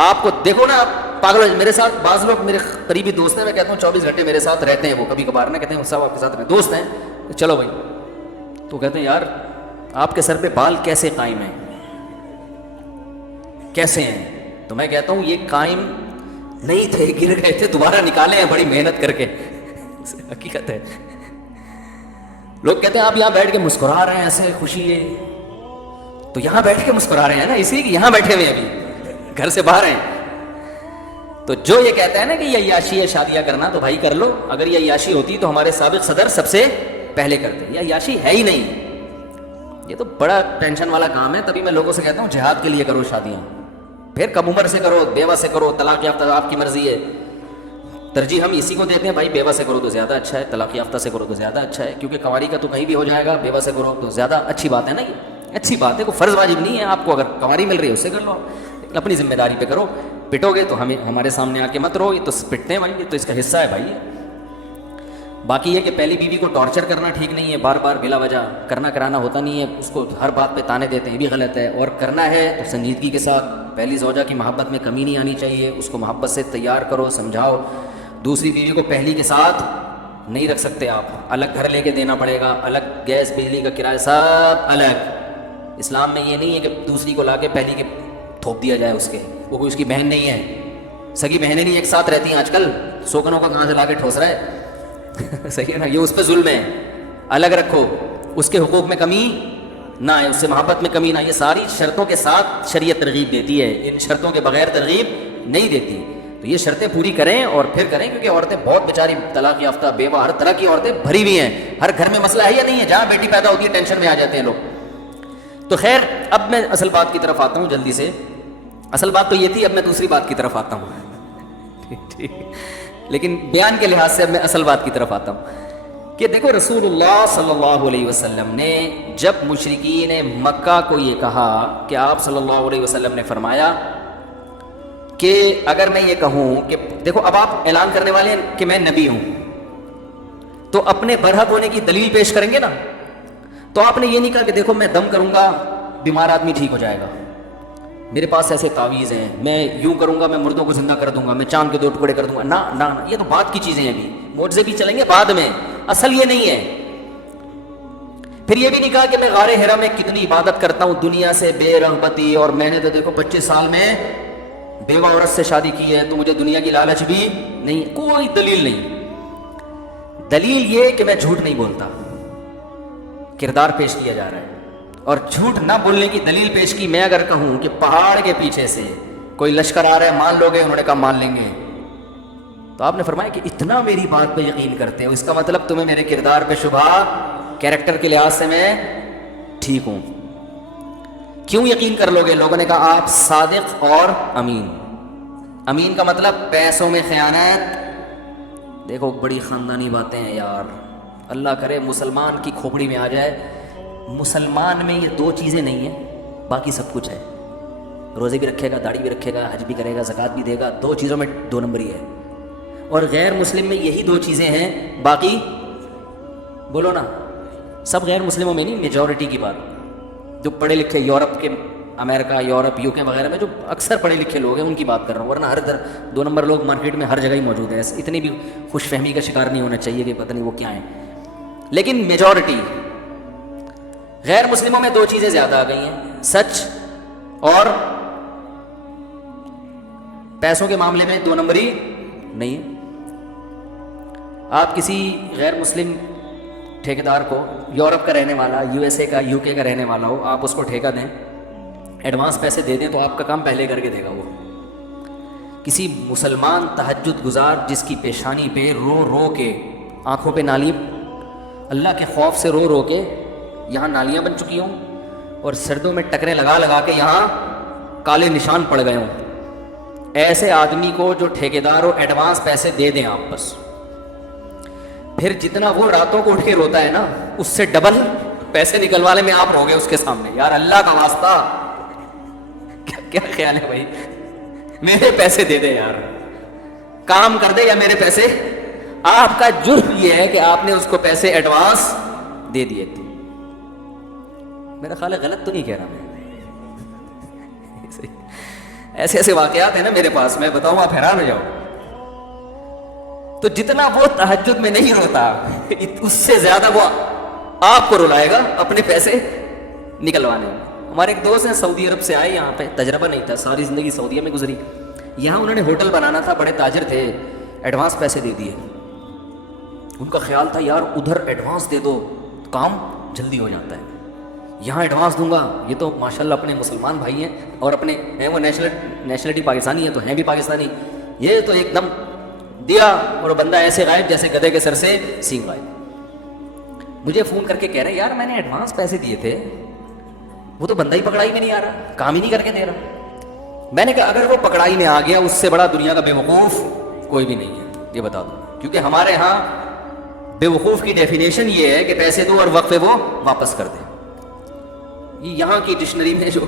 آپ کو دیکھو نا, آپ پاگل. میرے ساتھ بعض لوگ میرے قریبی دوست ہیں, میں کہتا ہوں 24 گھنٹے میرے ساتھ رہتے ہیں. وہ کبھی کبھار نہ کہتے ہیں صاحب آپ کے ساتھ دوست ہیں, چلو بھائی. تو کہتے ہیں یار آپ کے سر پہ بال کیسے قائم ہیں, کیسے ہیں. تو میں کہتا ہوں یہ قائم نہیں تھے, گر گئے تھے, دوبارہ نکالے ہیں بڑی محنت کر کے. حقیقت ہے. لوگ کہتے ہیں آپ یہاں بیٹھ کے مسکرا رہے ہیں ایسے خوشی ہے, تو یہاں بیٹھ کے مسکرا رہے ہیں نا, اسی کہ یہاں بیٹھے ہوئے ہیں, ابھی گھر سے باہر ہیں. تو جو یہ کہتا ہے نا کہ یہ عیاشی ہے شادیاں کرنا, تو بھائی کر لو. اگر یہ عیاشی ہوتی تو ہمارے سابق صدر سب سے پہلے کرتے. یہ عیاشی ہے ہی نہیں, یہ تو بڑا ٹینشن والا کام ہے. تبھی میں لوگوں سے کہتا ہوں جہاد کے لیے کرو شادیاں, پھر کم عمر سے کرو, بیوہ سے کرو, طلاق یافتہ آپ کی مرضی ہے. ترجیح ہم اسی کو دیتے ہیں, بھائی بیوہ سے کرو تو زیادہ اچھا ہے, طلاق یافتہ سے کرو تو زیادہ اچھا ہے. کیونکہ کنواری کا تو کہیں بھی ہو جائے گا, بیوہ سے کرو تو زیادہ اچھی بات ہے نا. یہ اچھی بات ہے, کوئی فرض واجب نہیں ہے آپ کو. اگر کنواری مل رہی ہے اس سے کر لو, اپنی ذمہ داری پہ کرو. پٹو گے تو ہمارے سامنے آ کے مت رہو, یہ تو پٹتے ہیں بھائی, یہ تو اس کا حصہ ہے بھائی. باقی یہ کہ پہلی بیوی کو ٹارچر کرنا ٹھیک نہیں ہے, بار بار بلا وجہ کرانا ہوتا نہیں ہے. اس کو ہر بات پہ تانے دیتے ہیں, یہ بھی غلط ہے. اور کرنا ہے تو سنجیدگی کے ساتھ. پہلی زوجہ کی محبت میں کمی نہیں آنی چاہیے, اس کو محبت سے تیار کرو, سمجھاؤ. دوسری بیوی کو پہلی کے ساتھ نہیں رکھ سکتے آپ, الگ گھر لے کے دینا پڑے گا, الگ گیس بجلی کا کرایہ سب الگ. اسلام میں یہ نہیں ہے کہ دوسری کو لا کے پہلی کے تھوپ دیا جائے اس کے, وہ کوئی اس کی بہن نہیں ہے. سگی بہنیں نہیں ایک ساتھ رہتی ہیں آج کل, سوکنوں کا کہاں سے لا کے ٹھوس رہا ہے صحیح ہے نا, یہ اس پہ ظلم ہے. الگ رکھو, اس کے حقوق میں کمی نہ ہے, اس سے محبت میں کمی نہ. یہ ساری شرطوں کے ساتھ شریعت ترغیب دیتی ہے, ان شرطوں کے بغیر ترغیب نہیں دیتی. تو یہ شرطیں پوری کریں اور پھر کریں, کیونکہ عورتیں بہت بیچاری طلاق یافتہ, بیوہ, ہر طرح کی عورتیں بھری ہوئی ہیں. ہر گھر میں مسئلہ ہے یا نہیں ہے, جہاں بیٹی پیدا ہوتی ہے ٹینشن میں آ جاتے ہیں لوگ. تو خیر اب میں اصل بات کی طرف آتا ہوں جلدی سے. اصل بات تو یہ تھی, اب میں دوسری بات کی طرف آتا ہوں. لیکن بیان کے لحاظ سے اب میں اصل بات کی طرف آتا ہوں کہ دیکھو رسول اللہ صلی اللہ علیہ وسلم نے جب مشرکین مکہ کو یہ کہا کہ آپ صلی اللہ علیہ وسلم نے فرمایا کہ اگر میں یہ کہوں کہ دیکھو اب آپ اعلان کرنے والے ہیں کہ میں نبی ہوں تو اپنے برحق ہونے کی دلیل پیش کریں گے نا. تو آپ نے یہ نہیں کہا کہ دیکھو میں دم کروں گا بیمار آدمی ٹھیک ہو جائے گا, میرے پاس ایسے تعویذ ہیں, میں یوں کروں گا میں مردوں کو زندہ کر دوں گا, میں چاند کے 2 ٹکڑے کر دوں گا. نہ یہ تو بات کی چیزیں ہیں, ابھی معجزے بھی چلیں گے بعد میں, اصل یہ نہیں ہے. پھر یہ بھی نہیں کہا کہ میں غار حرا میں کتنی عبادت کرتا ہوں دنیا سے بے رغبتی, اور میں نے تو دیکھو 25 سال میں بیوہ عورت سے شادی کی ہے تو مجھے دنیا کی لالچ بھی نہیں. کوئی دلیل نہیں. دلیل یہ کہ میں جھوٹ نہیں بولتا, کردار پیش کیا جا رہا ہے. اور جھوٹ نہ بولنے کی دلیل پیش کی. میں اگر کہوں کہ پہاڑ کے پیچھے سے کوئی لشکر آ رہا ہے مان لو گے, انہوں نے کہا مان لیں گے, تو آپ نے فرمایا کہ اتنا میری بات پہ یقین کرتے ہو, اس کا مطلب تمہیں میرے کردار پہ شبہ, کیریکٹر کے لحاظ سے میں ٹھیک ہوں. کیوں یقین کر لو گے؟ لوگوں نے کہا آپ صادق اور امین. امین کا مطلب پیسوں میں خیانت. دیکھو بڑی خاندانی باتیں ہیں یار, اللہ کرے مسلمان کی کھوپڑی میں آ جائے. مسلمان میں یہ 2 چیزیں نہیں ہیں, باقی سب کچھ ہے. روزے بھی رکھے گا, داڑھی بھی رکھے گا, حج بھی کرے گا, زکوٰۃ بھی دے گا, 2 چیزوں میں 2 نمبری ہے. اور غیر مسلم میں یہی 2 چیزیں ہیں, باقی بولو نا. سب غیر مسلموں میں نہیں, میجورٹی کی بات. جو پڑھے لکھے یورپ کے, امریکہ, یورپ, UK وغیرہ میں جو اکثر پڑھے لکھے لوگ ہیں ان کی بات کر رہا ہوں, ورنہ ہر 2 نمبر لوگ مارکیٹ میں ہر جگہ ہی موجود ہیں. اتنی بھی خوش فہمی کا شکار نہیں ہونا چاہیے کہ پتہ نہیں وہ کیا ہیں. لیکن میجورٹی غیر مسلموں میں 2 چیزیں زیادہ آ گئی ہیں, سچ اور پیسوں کے معاملے میں 2 نمبری نہیں ہے. آپ کسی غیر مسلم ٹھیکیدار کو, یورپ کا رہنے والا, USA کا, UK کا رہنے والا ہو, آپ اس کو ٹھیکہ دیں, ایڈوانس پیسے دے دیں تو آپ کا کام پہلے کر کے دے گا. وہ کسی مسلمان تہجد گزار جس کی پیشانی پہ رو رو کے, آنکھوں پہ نالی, اللہ کے خوف سے رو رو کے یہاں نالیاں بن چکی ہوں, اور سردوں میں ٹکریں لگا لگا کے یہاں کالے نشان پڑ گئے ہوں, ایسے آدمی کو جو ٹھیکیدار ہو ایڈوانس پیسے دے دیں آپ بس. پھر جتنا وہ راتوں کو اٹھ کے روتا ہے نا, اس سے ڈبل پیسے نکلوانے میں آپ رہو گے اس کے سامنے. یار اللہ کا واسطہ, کیا خیال ہے بھائی, میرے پیسے دے دے یار, کام کر دے یا میرے پیسے. آپ کا جرم یہ ہے کہ آپ نے اس کو پیسے ایڈوانس دے دیے تھے. میرا خیال ہے غلط تو نہیں کہہ رہا میں. ایسے ایسے واقعات ہیں نا میرے پاس, میں بتاؤں آپ حیران ہو جاؤ. تو جتنا وہ تہجد میں نہیں روتا, اس سے زیادہ وہ آپ کو رلائے گا اپنے پیسے نکلوانے میں. ہمارے ایک دوست ہیں سعودی عرب سے آئے, یہاں پہ تجربہ نہیں تھا, ساری زندگی سعودیہ میں گزری. یہاں انہوں نے ہوٹل بنانا تھا, بڑے تاجر تھے, ایڈوانس پیسے دے دیے. ان کا خیال تھا یار ادھر ایڈوانس دے دو کام جلدی ہو جاتا ہے, یہاں ایڈوانس دوں گا. یہ تو ماشاءاللہ اپنے مسلمان بھائی ہیں, اور اپنے ہیں وہ نیشنلٹی پاکستانی ہے تو ہیں بھی پاکستانی. یہ تو ایک دم دیا اور بندہ ایسے غائب جیسے گدھے کے سر سے سینگ غائب. مجھے فون کر کے کہہ رہے یار میں نے ایڈوانس پیسے دیے تھے, وہ تو بندہ ہی پکڑائی میں نہیں آ رہا, کام ہی نہیں کر کے دے رہا. میں نے کہا اگر وہ پکڑائی میں آ گیا اس سے بڑا دنیا کا بے وقوف کوئی بھی نہیں ہے, یہ بتا دوں. کیونکہ ہمارے ہاں بے وقوف کی ڈیفینیشن یہ ہے کہ پیسے دو اور وقفے وہ واپس کر دیں. یہ یہاں کی ڈکشنری میں جو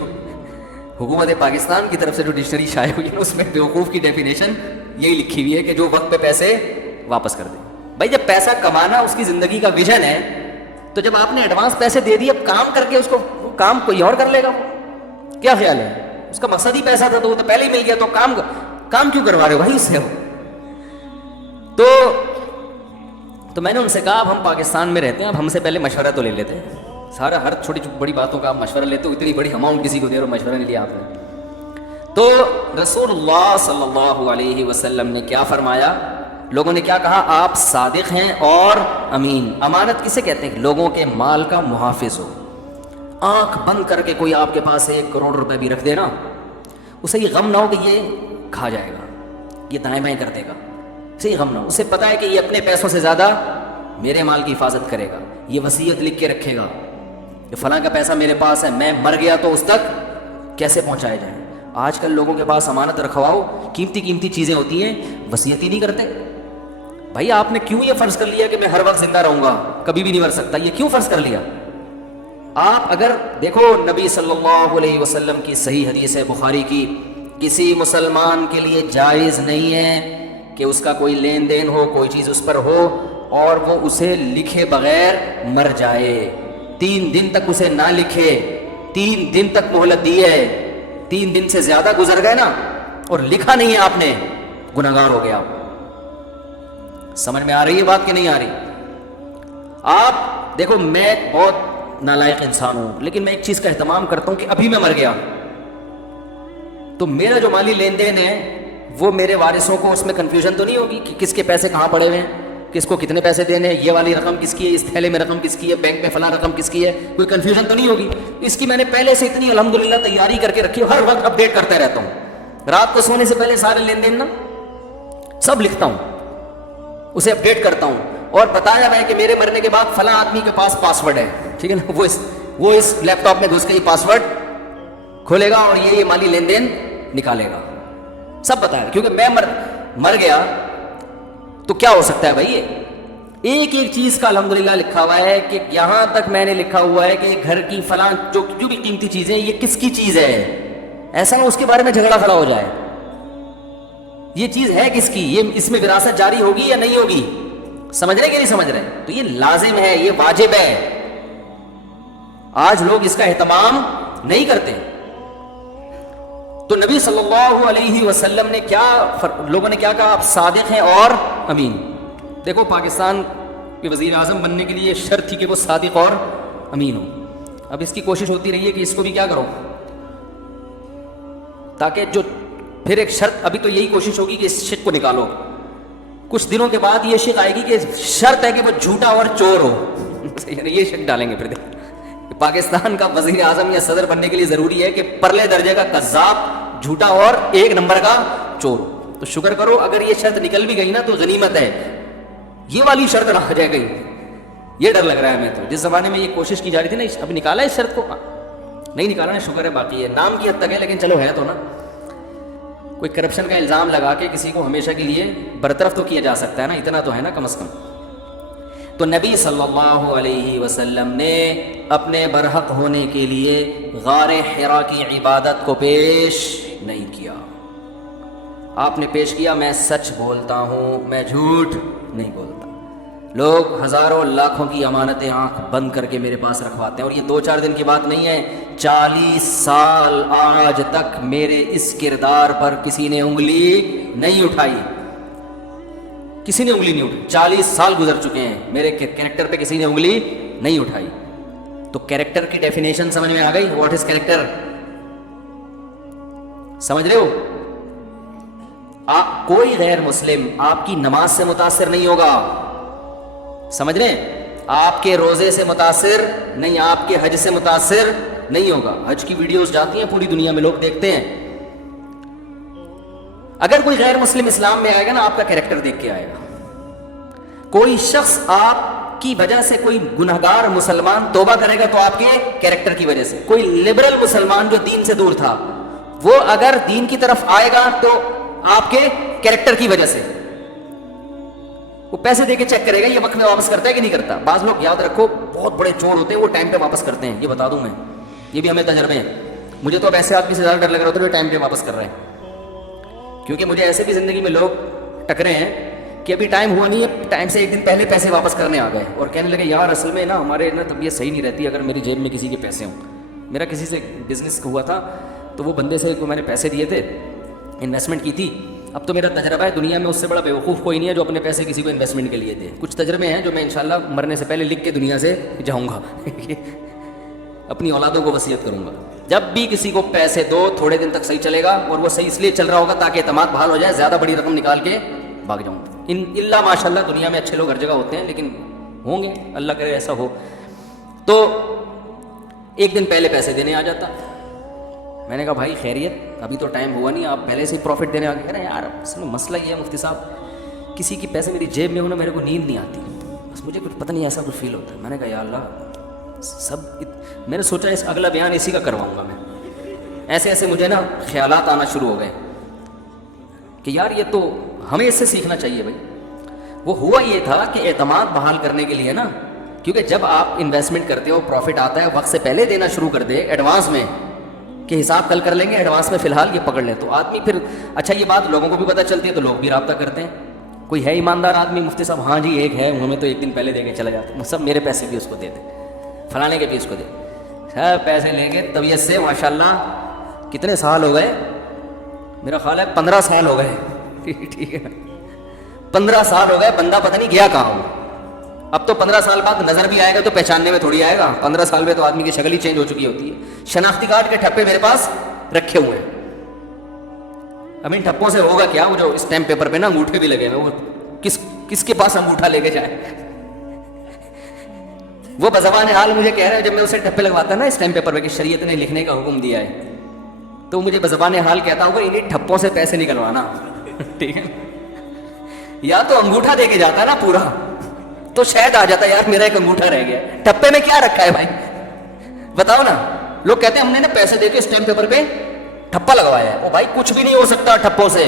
حکومت پاکستان کی طرف سے جو ڈکشنری شائع ہوئی ہے اس میں بے وقوف کی ڈیفینیشن یہی لکھی ہوئی ہے کہ جو وقت پہ پیسے واپس کر دیں. بھائی جب پیسہ کمانا اس کی زندگی کا ویژن ہے تو جب آپ نے ایڈوانس پیسے دے دیے, اب کام کر کے اس کو کام کوئی اور کر لے گا. کیا خیال ہے, اس کا مقصد ہی پیسہ تھا تو وہ تو پہلے ہی مل گیا, تو کام کیوں کروا رہے ہو بھائی اس سے. تو میں نے ان سے کہا اب ہم پاکستان میں رہتے ہیں, اب ہم سے پہلے مشورہ تو لے لیتے ہیں. سارا ہر چھوٹی بڑی باتوں کا آپ مشورہ لیتے ہو, اتنی بڑی اماؤنٹ کسی کو دے رہے ہو, مشورہ نہیں لیا آپ نے. تو رسول اللہ صلی اللہ علیہ وسلم نے کیا فرمایا, لوگوں نے کیا کہا, آپ صادق ہیں اور امین. امانت کسے کہتے ہیں؟ لوگوں کے مال کا محافظ ہو. آنکھ بند کر کے کوئی آپ کے پاس 1 کروڑ روپے بھی رکھ دے نا, اسے یہ غم نہ ہو کہ یہ کھا جائے گا, یہ دائیں بائیں کر دے گا, اسے یہ غم نہ ہو. اسے پتا ہے کہ یہ اپنے پیسوں سے زیادہ میرے مال کی حفاظت کرے گا, یہ وصیت لکھ کے رکھے گا کہ فلاں کا پیسہ میرے پاس ہے, میں مر گیا تو اس تک کیسے پہنچایا جائے. آج کل لوگوں کے پاس امانت رکھواؤ, قیمتی چیزیں ہوتی ہیں, وصیت ہی نہیں کرتے. بھائی آپ نے کیوں یہ فرض کر لیا کہ میں ہر وقت زندہ رہوں گا, کبھی بھی نہیں مر سکتا؟ یہ کیوں فرض کر لیا؟ آپ اگر دیکھو نبی صلی اللہ علیہ وسلم کی صحیح حدیث ہے بخاری کی, کسی مسلمان کے لیے جائز نہیں ہے کہ اس کا کوئی لین دین ہو, کوئی چیز اس پر ہو اور وہ اسے لکھے بغیر مر جائے. 3 دن تک اسے نہ لکھے, 3 دن تک مہلت دی ہے, 3 دن سے زیادہ گزر گئے نا اور لکھا نہیں ہے آپ نے, گنہگار ہو گیا. سمجھ میں آ رہی ہے بات کہ نہیں آ رہی؟ آپ دیکھو میں بہت نالائق انسان ہوں, لیکن میں ایک چیز کا اہتمام کرتا ہوں کہ ابھی میں مر گیا تو میرا جو مالی لین دین ہے وہ میرے وارثوں کو اس میں کنفیوژن تو نہیں ہوگی کہ کس کے پیسے کہاں پڑے ہوئے ہیں, کس کو کتنے پیسے دینے ہیں, یہ والی رقم کس کی ہے, اس تھیلے میں رقم کس کی ہے, بینک میں فلاں رقم کس کی ہے, کوئی کنفیوژن تو نہیں ہوگی. اس کی میں نے پہلے سے اتنی الحمدللہ تیاری کر کے رکھی ہے, ہر وقت اپڈیٹ کرتے رہتا ہوں. رات کو سونے سے پہلے سارے لین دین نا سب لکھتا ہوں, اسے اپڈیٹ کرتا ہوں اور بتایا ہے کہ میرے مرنے کے بعد فلاں آدمی کے پاس پاسورڈ ہے, ٹھیک ہے نا, وہ اس لیپ ٹاپ میں گھس کے یہ پاسورڈ کھولے گا اور یہ مالی لین دین نکالے گا, سب بتایا. کیونکہ میں مر گیا تو کیا ہو سکتا ہے بھائی, ایک ایک چیز کا الحمدللہ لکھا ہوا ہے کہ یہاں تک میں نے لکھا ہوا ہے کہ گھر کی فلاں جو بھی قیمتی چیزیں یہ کس کی چیز ہے, ایسا نہ اس کے بارے میں جھگڑا کھڑا ہو جائے, یہ چیز ہے کس کی, یہ اس میں وراثت جاری ہوگی یا نہیں ہوگی. سمجھ رہے کہ نہیں سمجھ رہے؟ تو یہ لازم ہے, یہ واجب ہے. آج لوگ اس کا اہتمام نہیں کرتے. تو نبی صلی اللہ علیہ وسلم نے کیا, لوگوں نے کیا کہا, آپ صادق ہیں اور امین. دیکھو پاکستان کے وزیر اعظم بننے کے لیے شرط تھی کہ وہ صادق اور امین ہو. اب اس کی کوشش ہوتی رہی ہے کہ اس کو بھی کیا کرو, تاکہ جو پھر ایک شرط, ابھی تو یہی کوشش ہوگی کہ اس شک کو نکالو. کچھ دنوں کے بعد یہ شک آئے گی کہ شرط ہے کہ وہ جھوٹا اور چور ہو. یہ شک ڈالیں گے پھر پاکستان کا وزیر اعظم یا صدر بننے کے لیے ضروری ہے کہ پرلے درجے کا قذاب, جھوٹا اور 1 نمبر کا چور. تو شکر کرو اگر یہ شرط نکل بھی گئی نا تو غنیمت ہے, یہ والی شرط نہ آ جائے گئی. یہ ڈر لگ رہا ہے ہمیں. تو جس زمانے میں یہ کوشش کی جا رہی تھی نا, اب نکالا اس شرط کو, نہیں نکالا نا, شکر ہے. باقی ہے نام کی حد تک ہے, لیکن چلو ہے تو نا. کوئی کرپشن کا الزام لگا کے کسی کو ہمیشہ کے لیے برطرف تو کیا جا سکتا ہے نا, اتنا تو ہے نا کم از کم. تو نبی صلی اللہ علیہ وسلم نے اپنے برحق ہونے کے لیے غار حرا کی عبادت کو پیش نہیں کیا. آپ نے پیش کیا, میں سچ بولتا ہوں, میں جھوٹ نہیں بولتا. لوگ ہزاروں لاکھوں کی امانتیں آنکھ بند کر کے میرے پاس رکھواتے ہیں, اور یہ 2-4 دن کی بات نہیں ہے, 40 سال آج تک میرے اس کردار پر کسی نے انگلی نہیں اٹھائی, کسی نے انگلی نہیں اٹھائی. 40 سال گزر چکے ہیں, میرے کیریکٹر پہ کسی نے انگلی نہیں اٹھائی. تو کیریکٹر کی ڈیفینیشن سمجھ میں آ گئی, واٹ از کیریکٹر, سمجھ رہے ہو؟ آپ کوئی غیر مسلم آپ کی نماز سے متاثر نہیں ہوگا, سمجھ رہے ہیں, آپ کے روزے سے متاثر نہیں, آپ کے حج سے متاثر نہیں ہوگا. حج کی ویڈیوز جاتی ہیں پوری دنیا میں, لوگ دیکھتے ہیں. اگر کوئی غیر مسلم اسلام میں آئے گا نا, آپ کا کیریکٹر دیکھ کے آئے گا. کوئی شخص آپ کی وجہ سے, کوئی گنہگار مسلمان توبہ کرے گا تو آپ کے کیریکٹر کی وجہ سے. کوئی لبرل مسلمان جو دین سے دور تھا, وہ اگر دین کی طرف آئے گا تو آپ کے کیریکٹر کی وجہ سے. وہ پیسے دے کے چیک کرے گا یہ وقت میں واپس کرتا ہے کہ نہیں کرتا. بعض لوگ یاد رکھو بہت بڑے چور ہوتے ہیں, وہ ٹائم پہ واپس کرتے ہیں, یہ بتا دوں میں, یہ بھی ہمیں تجربے ہیں. مجھے تو اب ایسے آدمی سے زیادہ ڈر لگ رہا ہوتا ہے جو ٹائم پہ واپس کر رہے ہیں, کیونکہ مجھے ایسے بھی زندگی میں لوگ ٹکرے ہیں کہ ابھی ٹائم ہوا نہیں ہے, ٹائم سے 1 دن پہلے پیسے واپس کرنے آ گئے اور کہنے لگے یار اصل میں نا ہمارے نا طبیعت صحیح نہیں رہتی اگر میری جیب میں کسی کے پیسے ہوں. میرا کسی سے بزنس ہوا تھا تو وہ بندے سے کو میں نے پیسے دیے تھے, انویسٹمنٹ کی تھی. اب تو میرا تجربہ ہے, دنیا میں اس سے بڑا بیوقوف کوئی نہیں ہے جو اپنے پیسے کسی کو انویسٹمنٹ کے لیے دے. کچھ تجربے ہیں جو میں انشاءاللہ مرنے سے پہلے لکھ کے دنیا سے جاؤں گا, اپنی اولادوں کو وصیت کروں گا. جب بھی کسی کو پیسے دو, تھوڑے دن تک صحیح چلے گا, اور وہ صحیح اس لیے چل رہا ہوگا تاکہ اعتماد بحال ہو جائے, زیادہ بڑی رقم نکال کے بھاگ جاؤں. اللہ ماشاء اللہ دنیا میں اچھے لوگ ہر جگہ ہوتے ہیں, لیکن ہوں گے, اللہ کرے ایسا ہو. تو 1 دن پہلے پیسے دینے آ جاتا. میں نے کہا بھائی خیریت, ابھی تو ٹائم ہوا نہیں, آپ پہلے سے پروفٹ دینے آ کے کہہ رہے ہیں. یار اصل میں مسئلہ یہ ہے مفتی صاحب, کسی کی پیسے میری جیب میں ہونا میرے کو نیند نہیں آتی, بس مجھے کچھ پتہ نہیں ایسا کچھ فیل ہوتا ہے. میں نے کہا یا اللہ میں نے سوچا اس اگلا بیان اسی کا کرواؤں گا میں. ایسے ایسے مجھے نا خیالات آنا شروع ہو گئے کہ یار یہ تو ہمیں اس سے سیکھنا چاہیے بھائی. وہ ہوا یہ تھا کہ اعتماد بحال کرنے کے لیے نا، کیونکہ جب آپ انویسٹمنٹ کرتے ہو پروفٹ آتا ہے وقت سے پہلے دینا شروع کر دے ایڈوانس میں کہ حساب کل کر لیں گے، ایڈوانس میں فی الحال یہ پکڑ لیں، تو آدمی پھر اچھا یہ بات لوگوں کو بھی پتہ چلتی ہے تو لوگ بھی رابطہ کرتے ہیں. کوئی ہے ایماندار آدمی مفتی صاحب، ہاں جی ایک ہے، ہمیں تو ایک دن پہلے دے کے چلا جاتا ہے، سب میرے پیسے بھی اس کو دے دیں، فلانے کے بھی اس کو دے، سب پیسے لیں گے طبیعت سے. ماشاء اللہ کتنے سال ہو گئے، میرا خیال ہے 15 سال ہو گئے. ٹھیک ہے 15 سال ہو گئے، بندہ پتہ نہیں گیا کہاں ہو. اب تو 15 سال بعد نظر بھی آئے گا تو پہچاننے میں تھوڑی آئے گا، 15 سال میں تو آدمی کی شکل ہی چینج ہو چکی ہوتی ہے. شناختی کارڈ کے ٹھپے میرے پاس رکھے ہوئے ہیں. اب ان ٹھپوں سے ہوگا کیا، وہ جو اسٹیمپ پیپر پہ نا انگوٹھے بھی لگے ہوئے، وہ کس کے پاس انگوٹھا لے کے جائے. وہ بزبان حال مجھے کہہ رہے ہیں، جب میں اسے ٹھپے لگواتا نا اسٹیمپ پیپر پہ کہ شریعت نے لکھنے کا حکم دیا ہے، تو مجھے بزبان حال کہتا ہوگا انہیں ٹھپوں سے پیسے نکلوانا. ٹھیک ہے، یا تو انگوٹھا دے کے جاتا نا پورا تو شاید آ جاتا یار میرا ایک انگوٹھا رہ گیا. ٹھپے میں کیا رکھا ہے بھائی بتاؤ نا. لوگ کہتے ہیں ہم نے نا پیسے دے کے اسٹیمپ پیپر پہ ٹھپا لگوایا ہے. وہ بھائی کچھ بھی نہیں ہو سکتا ٹھپوں سے.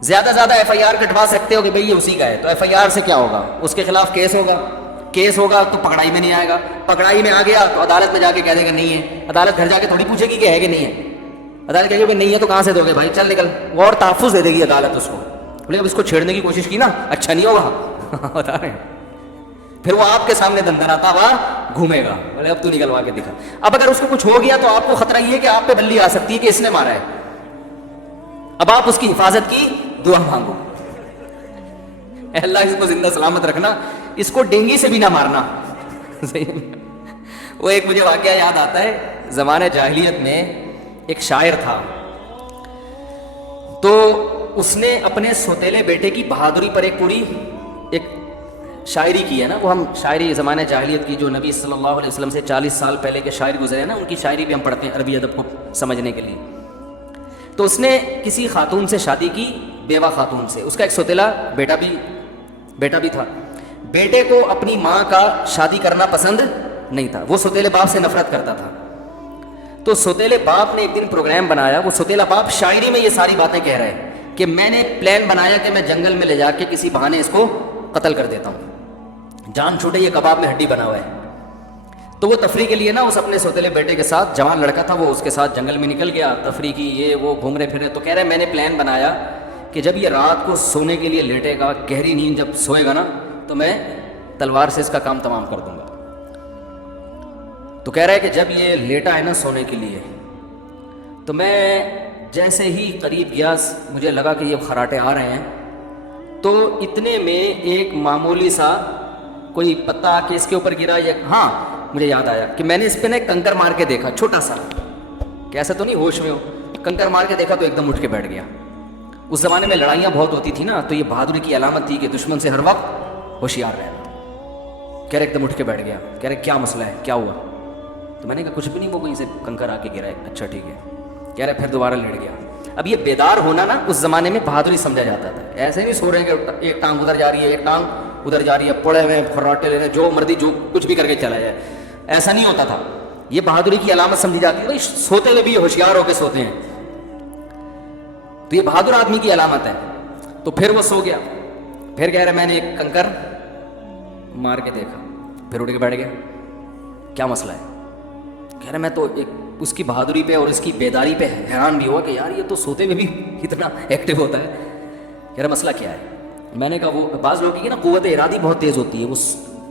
زیادہ سے زیادہ ایف آئی آر کٹوا سکتے ہو کہ بھائی یہ اسی کا ہے، تو ایف آئی آر سے کیا ہوگا، اس کے خلاف کیس ہوگا تو پکڑائی میں نہیں آئے گا. پکڑائی میں آ گیا تو عدالت میں جا کے کہہ دے گا نہیں ہے. عدالت گھر جا کے تھوڑی پوچھے گی کہ ہے کہ نہیں ہے. عدالت کہے گی نہیں ہے تو کہاں سے دو گے بھائی، چل نکل. وہ اور تحفظ دے دے گی عدالت اس کو. بولے اب اس کو چھیڑنے کی کوشش کی نا، اچھا نہیں ہوگا. بتا رہے ہیں پھر وہ آپ کے سامنے دندناتا ہوا گھومے گا. بولے اب تو نکلوا کے دکھا. اب اگر اس کو کچھ ہو گیا تو آپ کو خطرہ یہ ہے کہ آپ پہ بلی آ سکتی ہے کہ اس نے مارا ہے. اب آپ اس کی حفاظت کی دعا مانگو، اے اللہ اس کو زندہ سلامت رکھنا، اس کو ڈینگی سے بھی نہ مارنا. وہ ایک مجھے واقعہ یاد آتا ہے، زمانہ جاہلیت میں ایک شاعر تھا، تو اس نے اپنے سوتیلے بیٹے کی بہادری پر ایک پوری ایک شاعری کی ہے نا. وہ ہم شاعری زمانہ جاہلیت کی جو نبی صلی اللہ علیہ وسلم سے 40 سال پہلے کے شاعر گزرے ہیں نا، ان کی شاعری بھی ہم پڑھتے ہیں عربی ادب کو سمجھنے کے لیے. تو اس نے کسی خاتون سے شادی کی، بیوہ خاتون سے. اس کا ایک سوتیلا بیٹا بھی تھا. بیٹے کو اپنی ماں کا شادی کرنا پسند نہیں تھا، وہ سوتیلے باپ سے نفرت کرتا تھا. تو سوتیلے باپ نے ایک دن پروگرام بنایا. وہ سوتیلا باپ شاعری میں یہ ساری باتیں کہہ رہے ہیں کہ میں نے پلان بنایا کہ میں جنگل میں لے جا کے کسی بہانے اس کو قتل کر دیتا ہوں، جان چھوٹے یہ کباب میں ہڈی بنا ہوا ہے. تو وہ تفریح کے لیے نا اس اپنے سوتیلے بیٹے کے ساتھ، جوان لڑکا تھا وہ، اس کے ساتھ جنگل میں نکل گیا. تفریح کی، یہ وہ گھوم رہے پھر رہے. تو کہہ رہے میں نے پلان بنایا کہ جب یہ رات کو سونے کے لیے لیٹے گا، گہری نیند جب سوئے گا نا، تو میں تلوار سے اس کا کام تمام کر دوں گا. تو کہہ رہا ہے کہ جب یہ لیٹا ہے نا سونے کے لیے، تو میں جیسے ہی قریب گیا مجھے لگا کہ یہ خراٹے آ رہے ہیں. تو اتنے میں ایک معمولی سا کوئی پتا آ کے اس کے اوپر گرا. ہاں مجھے یاد آیا کہ میں نے اس پہ نا کنکر مار کے دیکھا، چھوٹا سا، کیسا تو نہیں ہوش میں ہو، کنکر مار کے دیکھا تو ایک دم اٹھ کے بیٹھ گیا. اس زمانے میں لڑائیاں بہت ہوتی تھی نا، تو یہ بہادری کی علامت تھی کہ دشمن سے ہر وقت ہوشیار رہنا. کہہ رہے ایک دم اٹھ کے بیٹھ گیا. کہہ رہے کیا مسئلہ ہے، کیا ہوا؟ تو میں نے کہا کچھ بھی نہیں، وہ کہیں سے کنکر آ کے گرا ہے. اچھا ٹھیک ہے. کہہ رہے پھر دوبارہ لیٹ گیا. اب یہ بیدار ہونا نا اس زمانے میں بہادری سمجھا جاتا تھا. ایسے نہیں سو رہے ہیں کہ ایک ٹانگ ادھر جا رہی ہے ایک ٹانگ ادھر جا رہی ہے، پڑے ہوئے خراٹے لے رہے، جو مرضی جو کچھ بھی کر کے چلا جائے. ایسا نہیں ہوتا تھا. یہ بہادری کی علامت سمجھی جاتی ہے. بھائی سوتے ہوئے بھی ہوشیار ہو کے سوتے ہیں، تو یہ بہادر آدمی کی علامت ہے. تو پھر وہ سو گیا. پھر کہہ رہے میں نے ایک کنکر مار کے دیکھا، پھر اٹھ کے بیٹھ گیا. کیا مسئلہ ہے؟ کہہ رہے میں تو ایک اس کی بہادری پہ اور اس کی بیداری پہ حیران بھی ہوا کہ یار یہ تو سوتے میں بھی اتنا ایکٹیو ہوتا ہے. کہہ رہا مسئلہ کیا ہے؟ میں نے کہا وہ بعض لوگوں کی نا قوت ارادی بہت تیز ہوتی ہے. وہ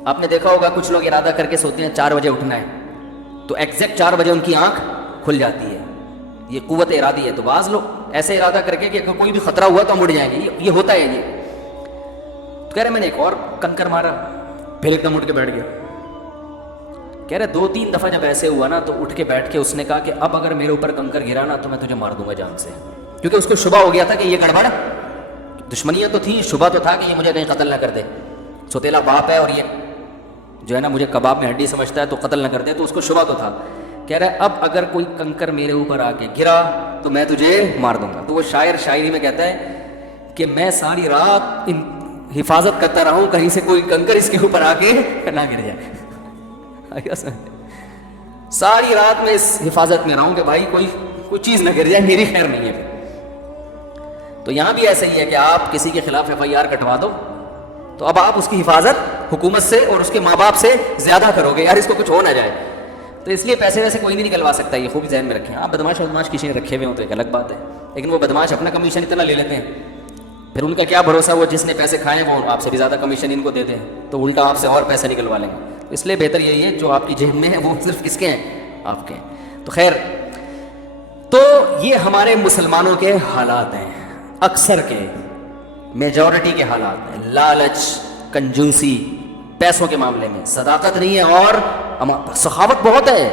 آپ نے دیکھا ہوگا کچھ لوگ ارادہ کر کے سوتے ہیں 4 بجے اٹھنا ہے، تو ایگزیکٹ 4 بجے ان کی آنکھ کھل جاتی ہے. یہ قوت ارادی ہے. تو بعض لوگ ایسے ارادہ کر کے کہ اگر کوئی بھی خطرہ ہوا تو ہم اٹھ جائیں گے، یہ ہوتا ہے یہ. تو کہہ رہے میں نے ایک اور کنکر مارا، پھر ایک دم اٹھ کے بیٹھ گیا. کہہ رہے 2-3 دفعہ جب ایسے ہوا نا تو اٹھ کے بیٹھ کے اس نے کہا کہ اب اگر میرے اوپر کنکر گرا نا تو میں تجھے مار دوں گا جان سے. کیونکہ اس کو شبہ ہو گیا تھا کہ یہ گڑبڑ، دشمنیاں تو تھیں، شبہ تو تھا کہ یہ مجھے کہیں قتل نہ کر دے. سوتیلا باپ ہے اور یہ جو ہے نا مجھے کباب میں ہڈی سمجھتا ہے تو قتل نہ کر دے، تو اس کو شبہ تو تھا. کہہ رہا ہے اب اگر کوئی کنکر میرے اوپر آ کے گرا تو میں تجھے مار دوں گا. تو وہ شاعر شاعری میں کہتا ہے کہ میں ساری رات حفاظت کرتا رہا ہوں کہیں سے کوئی کنکر اس کے اوپر آ کے نہ گر جائے. ساری رات میں اس حفاظت میں رہا ہوں کہ بھائی کوئی چیز نہ گر جائے، میری خیر نہیں ہے. تو یہاں بھی ایسا ہی ہے کہ آپ کسی کے خلاف FIR کٹوا دو تو اب آپ اس کی حفاظت حکومت سے اور اس کے ماں باپ سے زیادہ کرو گے، یار اس کو کچھ ہو نہ جائے. تو اس لیے پیسے ویسے کوئی نہیں نکلوا سکتا، یہ خوب ذہن میں رکھیں. آپ بدماش کسی نے رکھے ہوئے ہوں تو ایک الگ بات ہے، لیکن وہ بدماش اپنا کمیشن اتنا لے لیتے ہیں، پھر ان کا کیا بھروسہ وہ جس نے پیسے کھائے وہ آپ سے بھی زیادہ کمیشن ان کو دیتے ہیں، تو الٹا آپ سے اور پیسے نکلوا لیں گے. اس لیے بہتر یہی ہے جو آپ کی جیب میں ہے وہ صرف کس کے ہیں؟ آپ کے ہیں. تو خیر، تو یہ ہمارے مسلمانوں کے حالات ہیں، اکثر کے، میجورٹی کے حالات ہیں. لالچ، کنجوسی پیسوں کے معاملے میں، صداقت نہیں ہے، اور سخاوت بہت ہے.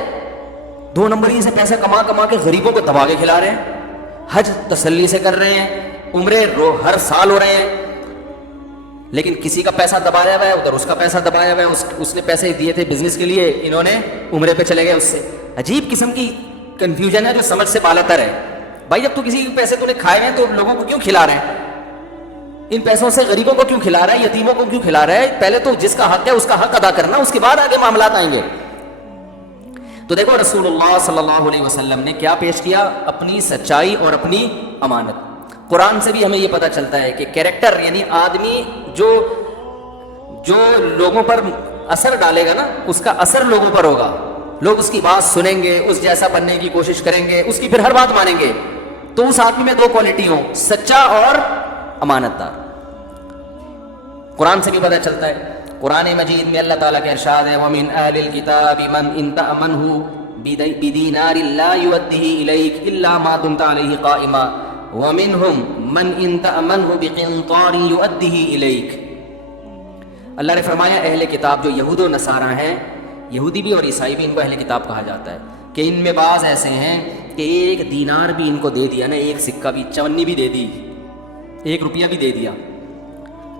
2 نمبری سے پیسہ کما کما کے غریبوں کو دبا کے کھلا رہے ہیں، حج تسلی سے کر رہے ہیں، عمرے ہر سال ہو رہے ہیں، لیکن کسی کا پیسہ دبایا ہوا ہے، ادھر اس کا پیسہ دبایا ہوا ہے. اس نے پیسے دیے تھے بزنس کے لیے، انہوں نے عمرے پہ چلے گئے اس سے. عجیب قسم کی کنفیوژن ہے جو سمجھ سے بالاتر ہے. بھائی جب تو کسی کے پیسے تو نے کھائے ہیں تو لوگوں کو کیوں کھلا رہے ہیں؟ ان پیسوں سے غریبوں کو کیوں کھلا رہا ہے، یتیموں کو کیوں کھلا رہا ہے؟ پہلے تو جس کا حق ہے اس کا حق ادا کرنا، اس کے بعد آگے معاملات آئیں گے. تو دیکھو رسول اللہ صلی اللہ علیہ وسلم نے کیا پیش کیا؟ اپنی سچائی اور اپنی امانت. قرآن سے بھی ہمیں یہ پتہ چلتا ہے کہ کیریکٹر یعنی آدمی جو لوگوں پر اثر ڈالے گا نا، اس کا اثر لوگوں پر ہوگا. لوگ اس کی بات سنیں گے، اس جیسا بننے کی کوشش کریں گے، اس کی پھر ہر بات مانیں گے. تو اس آدمی میں 2 کوالٹی ہوں، سچا اور امانت دار. قرآن سے بھی پتہ چلتا ہے. قرآن مجید میں اللہ تعالیٰ کا ارشاد ہے وَمِنْ أَهْلِ الْكِتَابِ مَنْ إِنْ تَأْمَنْهُ بِدِينَارٍ لَا يُؤَدِّهِ إِلَيْكَ إِلَّا مَا دُمْتَ عَلَيْهِ قَائِمًا وَمِنْهُمْ مَنْ إِنْ تَأْمَنْهُ بِقِنْطَارٍ يُؤَدِّهِ إِلَيْكَ. اللہ نے فرمایا اہل کتاب جو یہود و نصارہ ہیں، یہودی بھی اور عیسائی بھی، ان کو اہل کتاب کہا جاتا ہے، کہ ان میں بعض ایسے ہیں کہ 1 دینار بھی ان کو دے دیا نا، 1 سکہ بھی، چونی بھی دے دی، 1 روپیہ بھی دے دیا،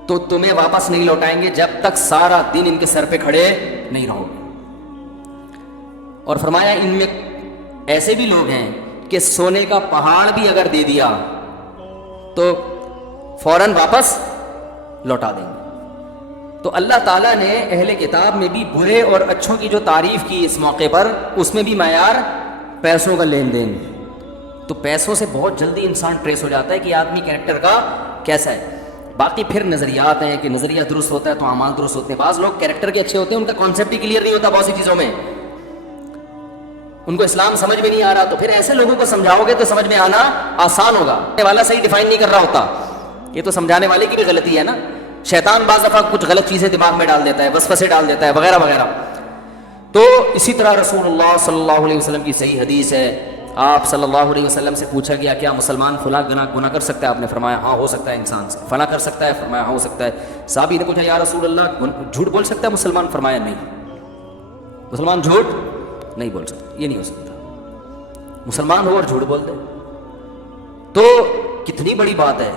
تو تمہیں واپس نہیں لوٹائیں گے جب تک سارا دن ان کے سر پہ کھڑے نہیں رہو گے. اور فرمایا ان میں ایسے بھی لوگ ہیں کہ سونے کا پہاڑ بھی اگر دے دیا تو فوراً واپس لوٹا دیں گے. تو اللہ تعالیٰ نے اہل کتاب میں بھی برے اور اچھوں کی جو تعریف کی اس موقع پر، اس میں بھی معیار پیسوں کا لین دین. تو پیسوں سے بہت جلدی انسان ٹریس ہو جاتا ہے کہ آدمی کیریکٹر کا کیسا ہے. باقی پھر نظریات ہیں کہ نظریہ درست ہوتا ہے تو اعمال درست ہوتے ہیں. بعض لوگ کیریکٹر کے اچھے ہوتے ہیں، ان کا کانسیپٹ ہی کلیئر نہیں ہوتا بہت سی چیزوں میں، ان کو اسلام سمجھ میں نہیں آ رہا. تو پھر ایسے لوگوں کو سمجھاؤ گے تو سمجھ میں آنا آسان ہوگا. والا صحیح ڈیفائن نہیں کر رہا ہوتا، یہ تو سمجھانے والے کی بھی غلطی ہے نا. شیطان بعض دفعہ کچھ غلط چیزیں دماغ میں ڈال دیتا ہے، وسوسے ڈال دیتا ہے وغیرہ وغیرہ. تو اسی طرح رسول اللہ صلی اللہ علیہ وسلم کی صحیح حدیث ہے، آپ صلی اللہ علیہ وسلم سے پوچھا گیا کیا مسلمان فلاں گناہ کر سکتا ہے؟ آپ نے فرمایا ہاں ہو سکتا ہے انسان سے. فلاں کر سکتا ہے؟ فرمایا ہاں ہو سکتا ہے. صحابی نے پوچھا یا رسول اللہ جھوٹ بول سکتا ہے مسلمان؟ فرمایا نہیں، مسلمان جھوٹ نہیں بول سکتا، یہ نہیں ہو سکتا. مسلمان ہو اور جھوٹ بول دے تو کتنی بڑی بات ہے.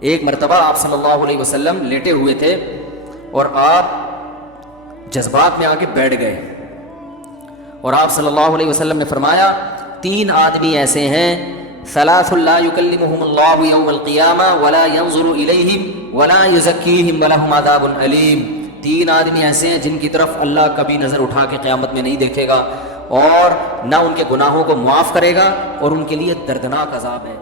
ایک مرتبہ آپ صلی اللہ علیہ وسلم لیٹے ہوئے تھے اور آپ جذبات میں آ کے بیٹھ گئے، اور آپ صلی اللہ علیہ وسلم نے فرمایا 3 آدمی ایسے ہیں، ثلاث لا يكلمهم الله يوم القيامة ولا ينظر إليهم ولا يزكيهم ولهم عذاب أليم. 3 آدمی ایسے ہیں جن کی طرف اللہ کبھی نظر اٹھا کے قیامت میں نہیں دیکھے گا، اور نہ ان کے گناہوں کو معاف کرے گا، اور ان کے لیے دردناک عذاب ہے.